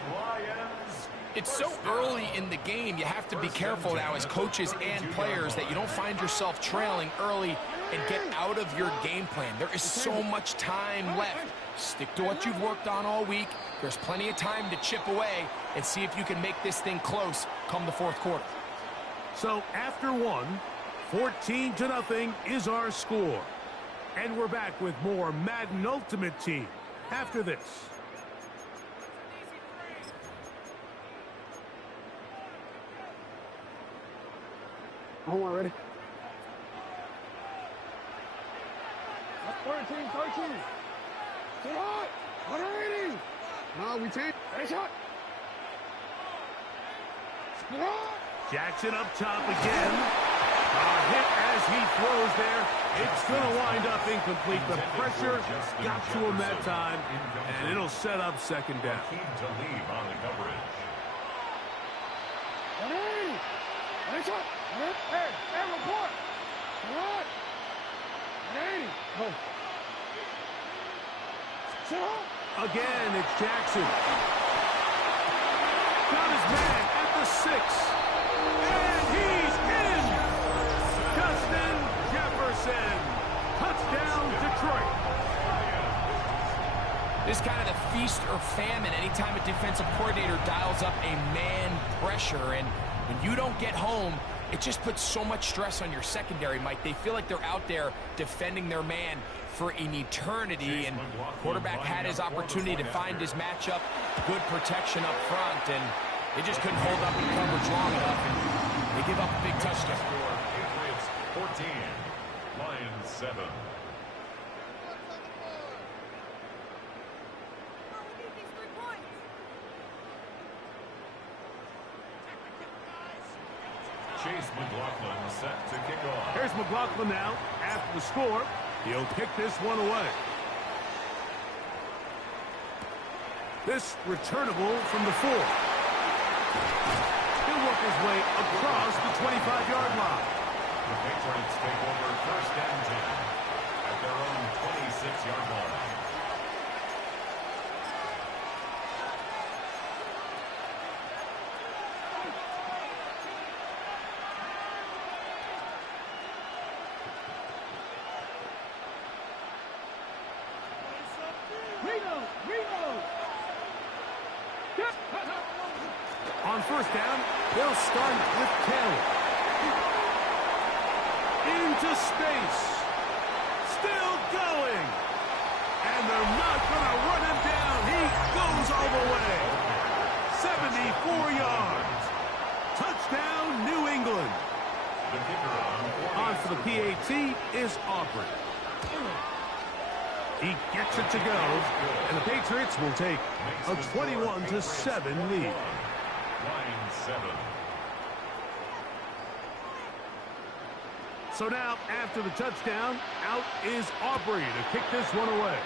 It's so early in the game, you have to be careful now as coaches and players that you don't find yourself trailing early and get out of your game plan. There is so much time left. Stick to what you've worked on all week. There's plenty of time to chip away and see if you can make this thing close come the fourth quarter. So after one, 14-0 is our score. And we're back with more Madden Ultimate Team after this. Hold on, ready? 13. Sit hot. 180. No, we take. Ready, shot. Sit hot. Jackson up top again. A hit as he throws there. It's going to wind up incomplete. The pressure got to him that time, and it'll set up second down. Keep to leave on the coverage. 180. Ready, shot. Hey, report. What? 180. Go. Sit hot. Again, it's Jackson. Got his man at the 6. And he's in! Justin Jefferson. Touchdown, Detroit. This is kind of the feast or famine anytime a defensive coordinator dials up a man pressure. And when you don't get home, it just puts so much stress on your secondary, Mike. They feel like they're out there defending their man for an eternity, and quarterback had his opportunity to find his matchup, good protection up front, and they just couldn't hold up in coverage long enough, and they give up a big touchdown. Patriots 14, Lions 7. Chase McLaughlin set to kick off. Here's McLaughlin now after the score. He'll kick this one away. This returnable from the 4. He'll work his way across the 25-yard line. The Patriots take over first and 10 at their own 26-yard line. On first down, they'll start with Taylor. Into space. Still going. And they're not going to run him down. He goes all the way. 74 yards. Touchdown, New England. The kicker On for the PAT is Aubrey. He gets it to go, and the Patriots will take a 21-7 lead. Line 7. So now, after the touchdown, out is Aubrey to kick this one away.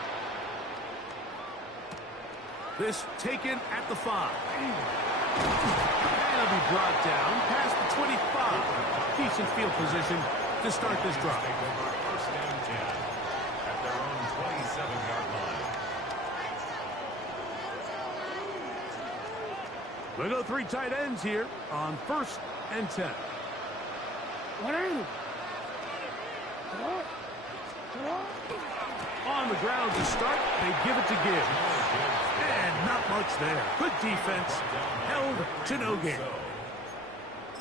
This taken at the 5. And it'll be brought down past the 25. Decent field position to start this drive. First and 10 at their own 27-yard line. We'll go 3 tight ends here on 1st and 10. On the ground to start, they give it to Gibbs. And not much there. Good defense, held to no gain.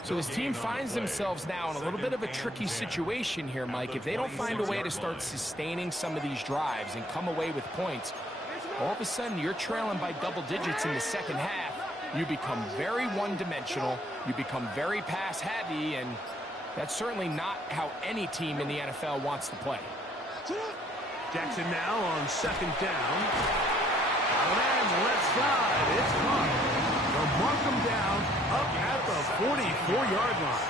So this team finds themselves now in a little bit of a tricky situation here, Mike. If they don't find a way to start sustaining some of these drives and come away with points, all of a sudden you're trailing by double digits in the second half. You become very one-dimensional. You become very pass-heavy, and that's certainly not how any team in the NFL wants to play. Jackson now on 2nd down. Out and left side. It's caught. They'll mark him down up at the 44-yard line.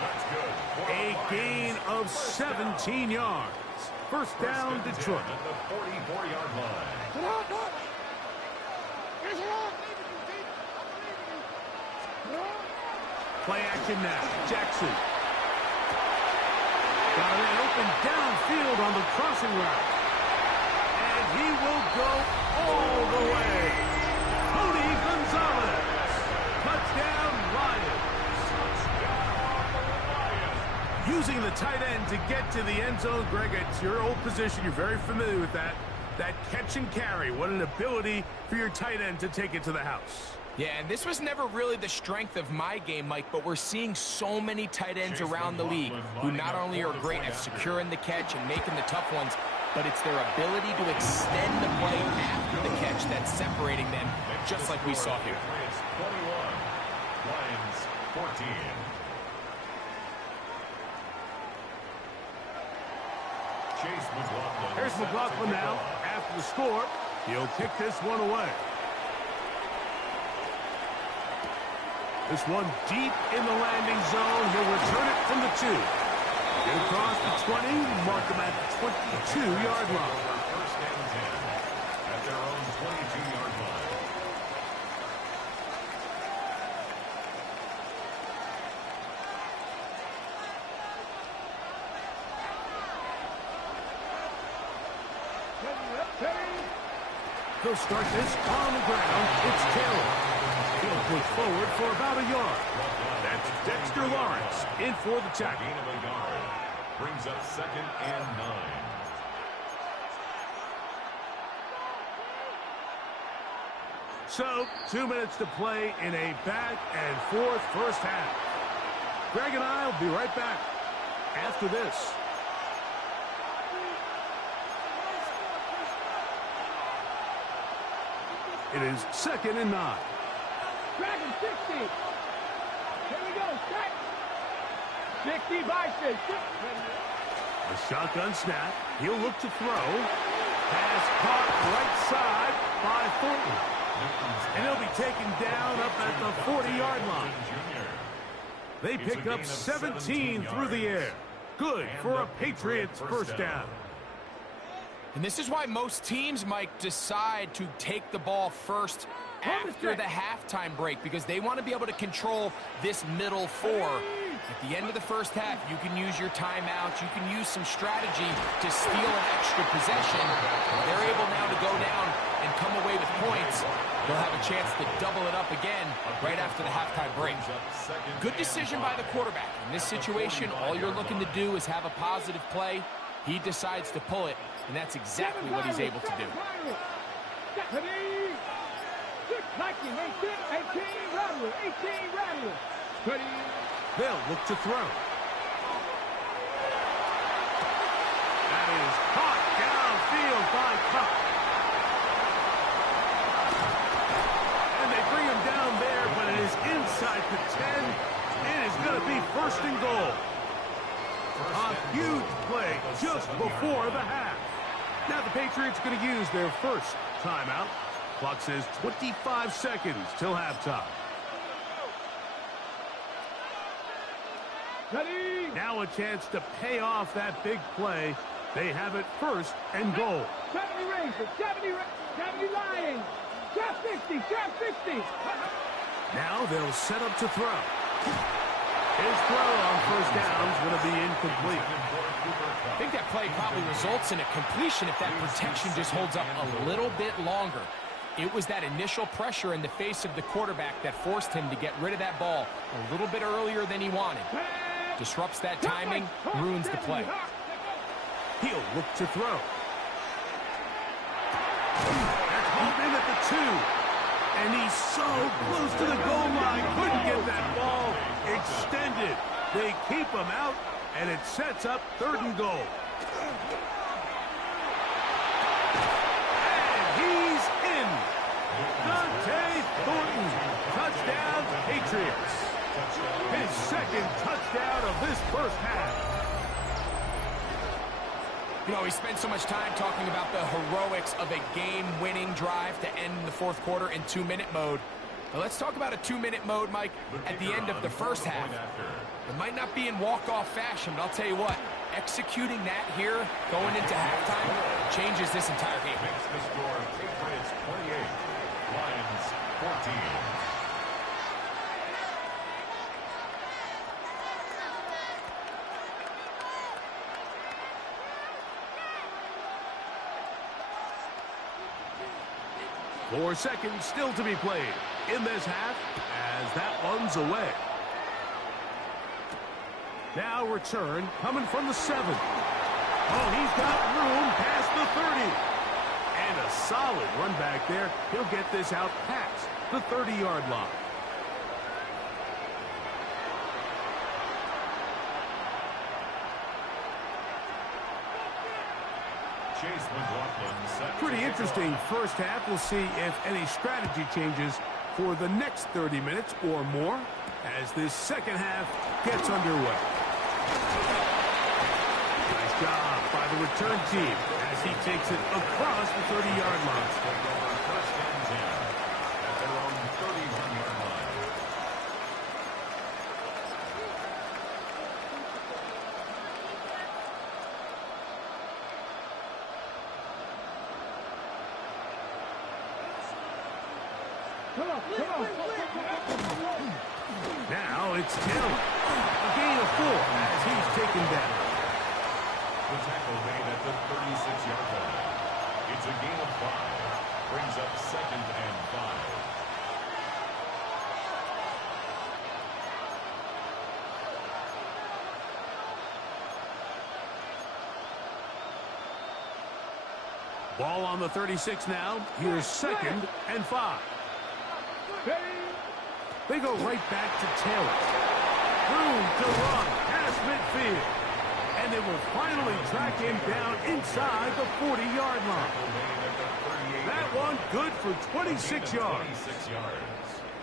That's good. A gain of 17 yards. First down, Detroit. At the 44-yard line. Play action now. Jackson. Got it open downfield on the crossing route. And he will go all the way. Tony Gonzalez. Touchdown, Lions. Using the tight end to get to the end zone, Greg, it's your old position. You're very familiar with that. That catch and carry. What an ability for your tight end to take it to the house. Yeah, and this was never really the strength of my game, Mike, but we're seeing so many tight ends around the league who not only are great at securing the catch and making the tough ones, but it's their ability to extend the play after the catch that's separating them, just like we saw here. Patriots 21, Lions 14. Chase McLaughlin. Here's McLaughlin now. After the score, he'll kick this one away. This one deep in the landing zone. He'll return it from the 2. Get across the 20, mark him at the 22-yard line. First and 10 at their own 22-yard line. He'll start this on the ground. It's Taylor. He'll push forward for about a yard. That's Dexter Lawrence in for the tackle. Gain of a yard. Brings up 2nd and 9. So, 2 minutes to play in a back-and-forth first half. Greg and I will be right back after this. It is 2nd and 9. Dragon 60. Here we go. Set. 60 by 60. A shotgun snap. He'll look to throw. Pass caught right side by Thornton. And he'll be taken down up at the 40-yard line. They pick up 17 through the air. Good for a Patriots first down. And this is why most teams, Mike, decide to take the ball first after the halftime break, because they want to be able to control this middle 4. At the end of the first half, you can use your timeouts. You can use some strategy to steal an extra possession. They're able now to go down and come away with points. They'll have a chance to double it up again right after the halftime break. Good decision by the quarterback. In this situation, all you're looking to do is have a positive play. He decides to pull it, and that's exactly what he's able to do. 18 Rattler. They'll look to throw. That is caught downfield by Kupp. And they bring him down there, but it is inside the 10. It is going to be 1st and goal. A huge play just before the half. Now the Patriots going to use their first timeout. Clock says 25 seconds till halftime. Ready? Now a chance to pay off that big play. They have it first and goal. 70 Rangers, 70 Lions, trap 50, trap 50. Now they'll set up to throw. His throw on first down is going to be incomplete. I think that play probably results in a completion if that protection just holds up a little bit longer. It was that initial pressure in the face of the quarterback that forced him to get rid of that ball a little bit earlier than he wanted. Disrupts that timing, ruins the play. He'll look to throw. That's hauled in at the 2. And he's so close to the goal line. Couldn't get that ball extended. They keep him out, and it sets up 3rd and goal. And he's in. Dante Thornton. Touchdown, Patriots. His 2nd touchdown of this first half. You know, we spent so much time talking about the heroics of a game-winning drive to end the 4th quarter in 2-minute mode. Now let's talk about a 2-minute mode, Mike, at the end of the first half. It might not be in walk-off fashion, but I'll tell you what, executing that here, going into halftime, changes this entire game. Makes the score Patriots 28, Lions 14. Four seconds still to be played in this half as that one's away. Now return coming from the 7. Oh, he's got room past the 30. And a solid run back there. He'll get this out past the 30-yard line. Chase McLaughlin set. Pretty interesting first half. We'll see if any strategy changes for the next 30 minutes or more as this second half gets underway. Nice job by the return team as he takes it across the 30-yard line. First and 10 at their own 31-yard line. Now it's Taylor. A gain of 4 as he's taken down. The tackle made at the 36-yard line. It's a gain of 5. Brings up 2nd and 5. Ball on the 36 now. Here's 2nd and 5. They go right back to Taylor. Room to run past midfield. And they will finally track him down inside the 40-yard line. That one good for 26 yards.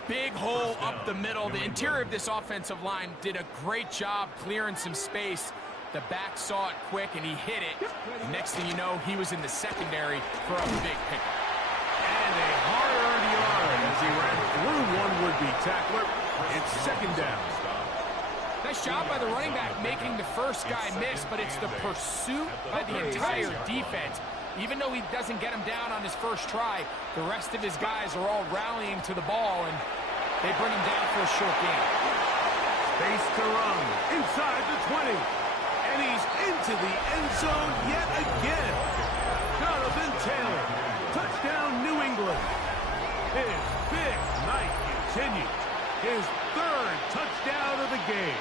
Big hole up the middle. The interior of this offensive line did a great job clearing some space. The back saw it quick, and he hit it. Next thing you know, he was in the secondary for a big pickup. And a hard-earned yard as he ran through one would-be tackler. It's 2nd down. Nice job by the running back making the first guy miss, but it's the pursuit by the entire defense. Even though he doesn't get him down on his first try, the rest of his guys are all rallying to the ball, and they bring him down for a short gain. Space to run inside the 20. And he's into the end zone yet again. Jonathan Taylor. Touchdown, New England. His big night continues. His 3rd touchdown of the game.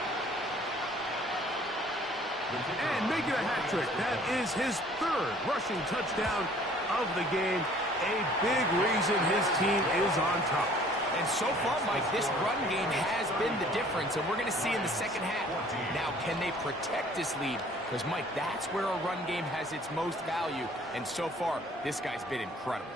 And making a hat trick. That is his 3rd rushing touchdown of the game. A big reason his team is on top. And so far, Mike, this run game has been the difference, and we're going to see in the second half. Now, can they protect this lead? Because, Mike, that's where a run game has its most value, and so far, this guy's been incredible.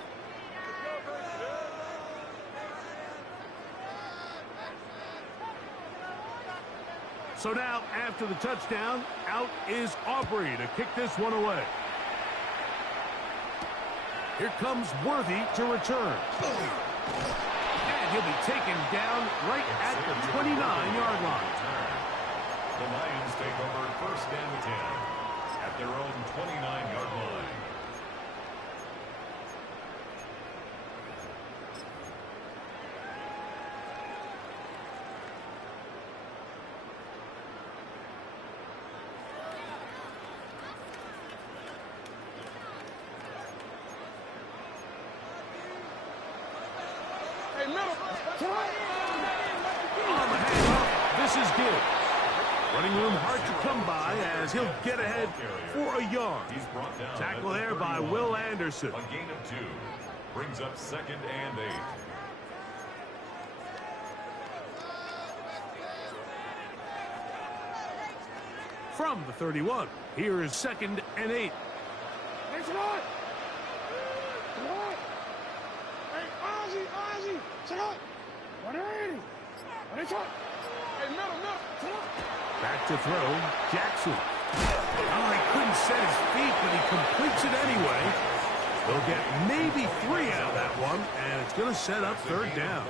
So now, after the touchdown, out is Aubrey to kick this one away. Here comes Worthy to return. And he'll be taken down right at the 29-yard line. The Lions take over first and 10 at their own 29-yard line. Hey, middle. On the handoff, this is good. Running room hard to come by as he'll get ahead for a yard. He's brought down. Tackle there by Will Anderson. A gain of 2. Brings up 2nd and 8. From the 31, here is 2nd and 8. Thanks a lot. Hey, Ozzie. Sit up. 180. Hey, middle. Sit up. Back to throw, Jackson. Oh, he couldn't set his feet, but he completes it anyway. They'll get maybe 3 out of that one, and it's going to set up 3rd down.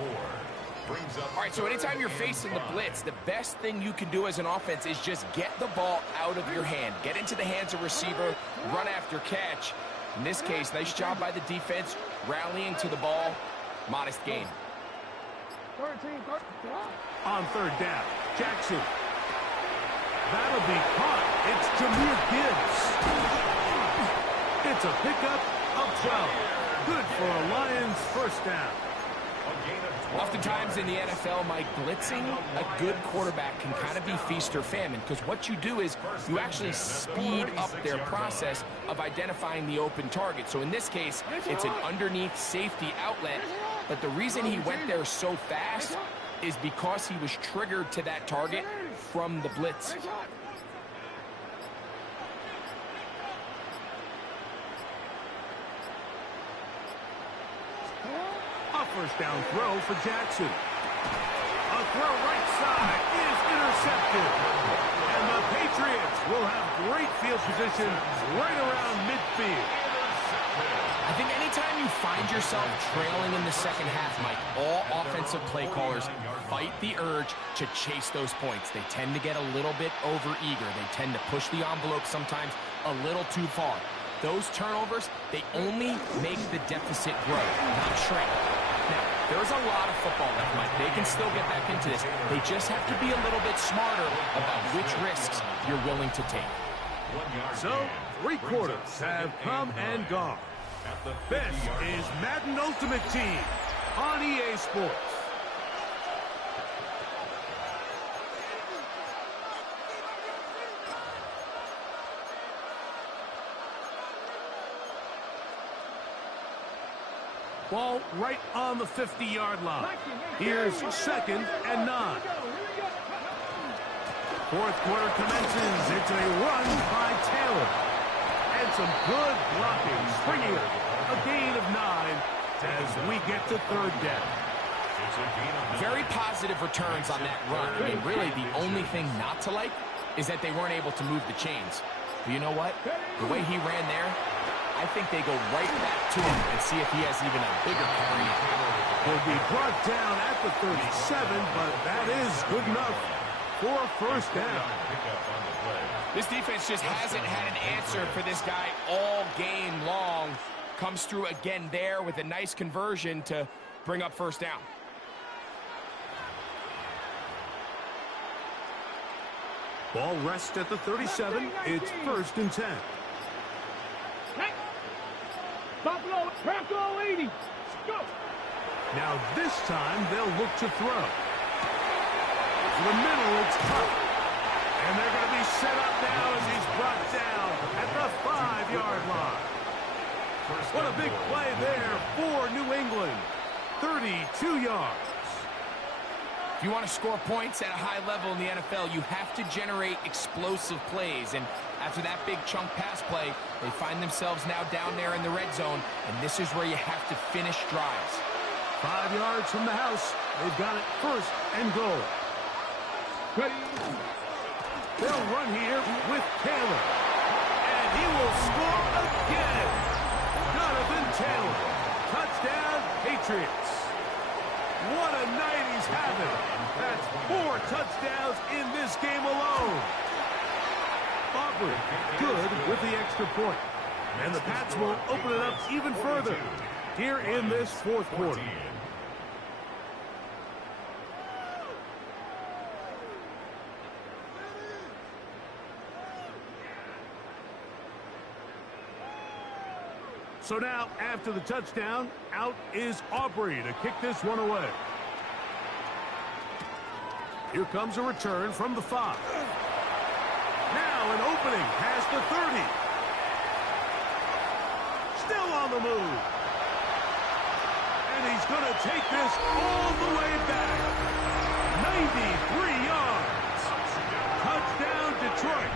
All right, so anytime you're facing the blitz, the best thing you can do as an offense is just get the ball out of your hand. Get into the hands of receiver, run after catch. In this case, nice job by the defense, rallying to the ball. Modest gain. 13. On 3rd down, Jackson. That'll be caught. It's Jahmyr Gibbs. It's a pickup of 12. Good for a Lions first down. Oftentimes in the NFL, Mike, blitzing a good quarterback can kind of be feast or famine, because what you do is you actually speed up their process of identifying the open target. So in this case, it's an underneath safety outlet, but the reason he went there so fast is because he was triggered to that target from the blitz. A first down throw for Jackson. A throw right side is intercepted. And the Patriots will have great field position right around midfield. I think anytime you find yourself trailing in the second half, Mike, all offensive play callers fight the urge to chase those points. They tend to get a little bit overeager. They tend to push the envelope sometimes a little too far. Those turnovers, they only make the deficit grow, not shrink. Now, there's a lot of football left, Mike. They can still get back into this. They just have to be a little bit smarter about which risks you're willing to take. So, 3 quarters have come and gone. This is Madden Ultimate Team on EA Sports. Ball right on the 50-yard line. Here's 2nd and 9. Fourth quarter commences. It's a run by Taylor. And some good blocking. Bringing it a gain of 9 as we get to 3rd down. Very positive returns on that run. I mean, really, the only thing not to like is that they weren't able to move the chains. But you know what? The way he ran there, I think they go right back to him and see if he has even a bigger carry. Will be brought down at the 37, but that is good enough for a first down. This defense just hasn't had an answer for this guy all game long. Comes through again there with a nice conversion to bring up first down. Ball rests at the 37. It's 1st and 10. Buffalo, Bronco 80. Go. Now this time they'll look to throw. To the middle, it's tough. And they're going to be set up now as he's brought down at the 5-yard line. What a big play there for New England. 32 yards. If you want to score points at a high level in the NFL, you have to generate explosive plays. And after that big chunk pass play, they find themselves now down there in the red zone, and this is where you have to finish drives. 5 yards from the house. They've got it 1st and goal. They'll run here with Taylor. And he will score again. Jonathan Taylor. 4 touchdowns in this game alone. Auburn good with the extra point. And the Pats will open it up even further here in this fourth quarter. So now, after the touchdown, out is Aubrey to kick this one away. Here comes a return from the 5. Now an opening past the 30. Still on the move. And he's going to take this all the way back. 93 yards. Touchdown, Detroit.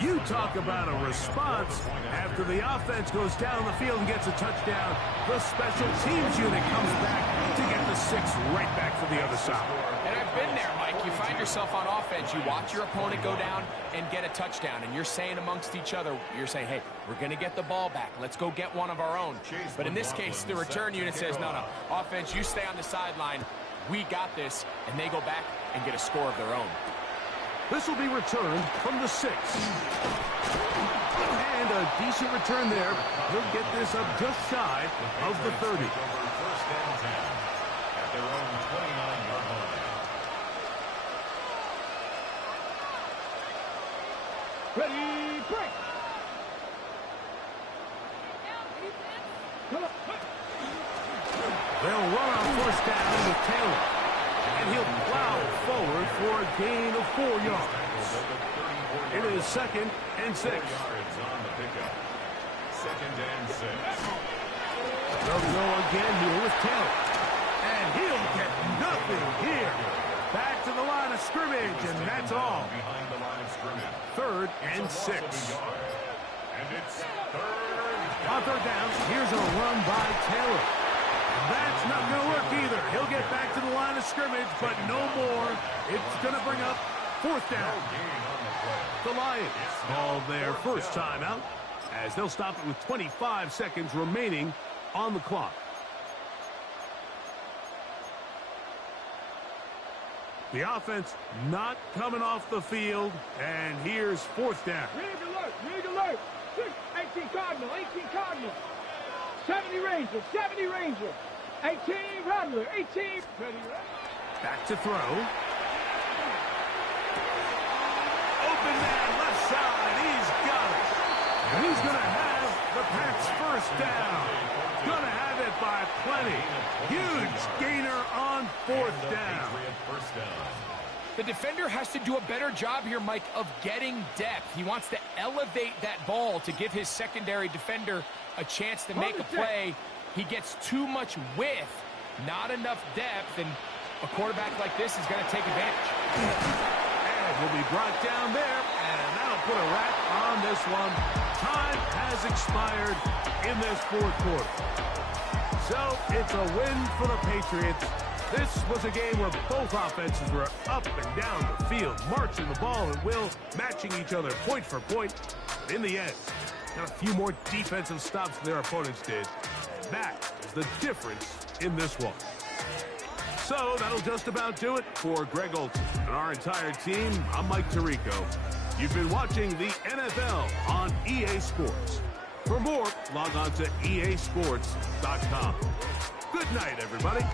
You talk about a response. After the offense goes down the field and gets a touchdown, the special teams unit comes back to get the 6 right back for the other side. And I've been there, Mike. You find yourself on offense, you watch your opponent go down and get a touchdown, and you're saying amongst each other, you're saying, hey, we're going to get the ball back. Let's go get one of our own. But in this case, the return unit says, no, offense, you stay on the sideline. We got this, and they go back and get a score of their own. This will be returned from the 6. And a decent return there. He'll get this up just shy of the 30. First and 10 at their own 29-yard line. Ready, break. Come on. They'll run on first down with Taylor. And he'll plow forward for a gain of 4 yards. It is 2nd and 6. Yards on the pickup. 2nd and 6. They'll go again here with Taylor. And he'll get nothing here. Back to the line of scrimmage, and that's all. Behind the line of scrimmage. 3rd and 6. And it's 3rd. On 3rd down, here's a run by Taylor. That's not going to work either. He'll get back to the line of scrimmage, but no more. It's going to bring up 4th down. The Lions call their first timeout as they'll stop it with 25 seconds remaining on the clock. The offense not coming off the field, and here's 4th down. Rig alert. 18 Cardinal, 18 Cardinal. 70 Ranger, 70 Ranger. 18 Rattler, 18. Back to throw. Open man, left side. He's got it. And he's going to have the Pats first down. Going to have it by plenty. Huge gainer on 4th down. The defender has to do a better job here, Mike, of getting depth. He wants to elevate that ball to give his secondary defender a chance to make a play. He gets too much width, not enough depth, and a quarterback like this is going to take advantage. And will be brought down there, and that'll put a wrap on this one. Time has expired in this 4th quarter. So it's a win for the Patriots. This was a game where both offenses were up and down the field, marching the ball at will, matching each other point for point. In the end, got a few more defensive stops than their opponents did. That is the difference in this one. So that'll just about do it for Greg Olsen and our entire team. I'm Mike Tirico. You've been watching the NFL on EA Sports. For more, log on to easports.com. Good night, everybody.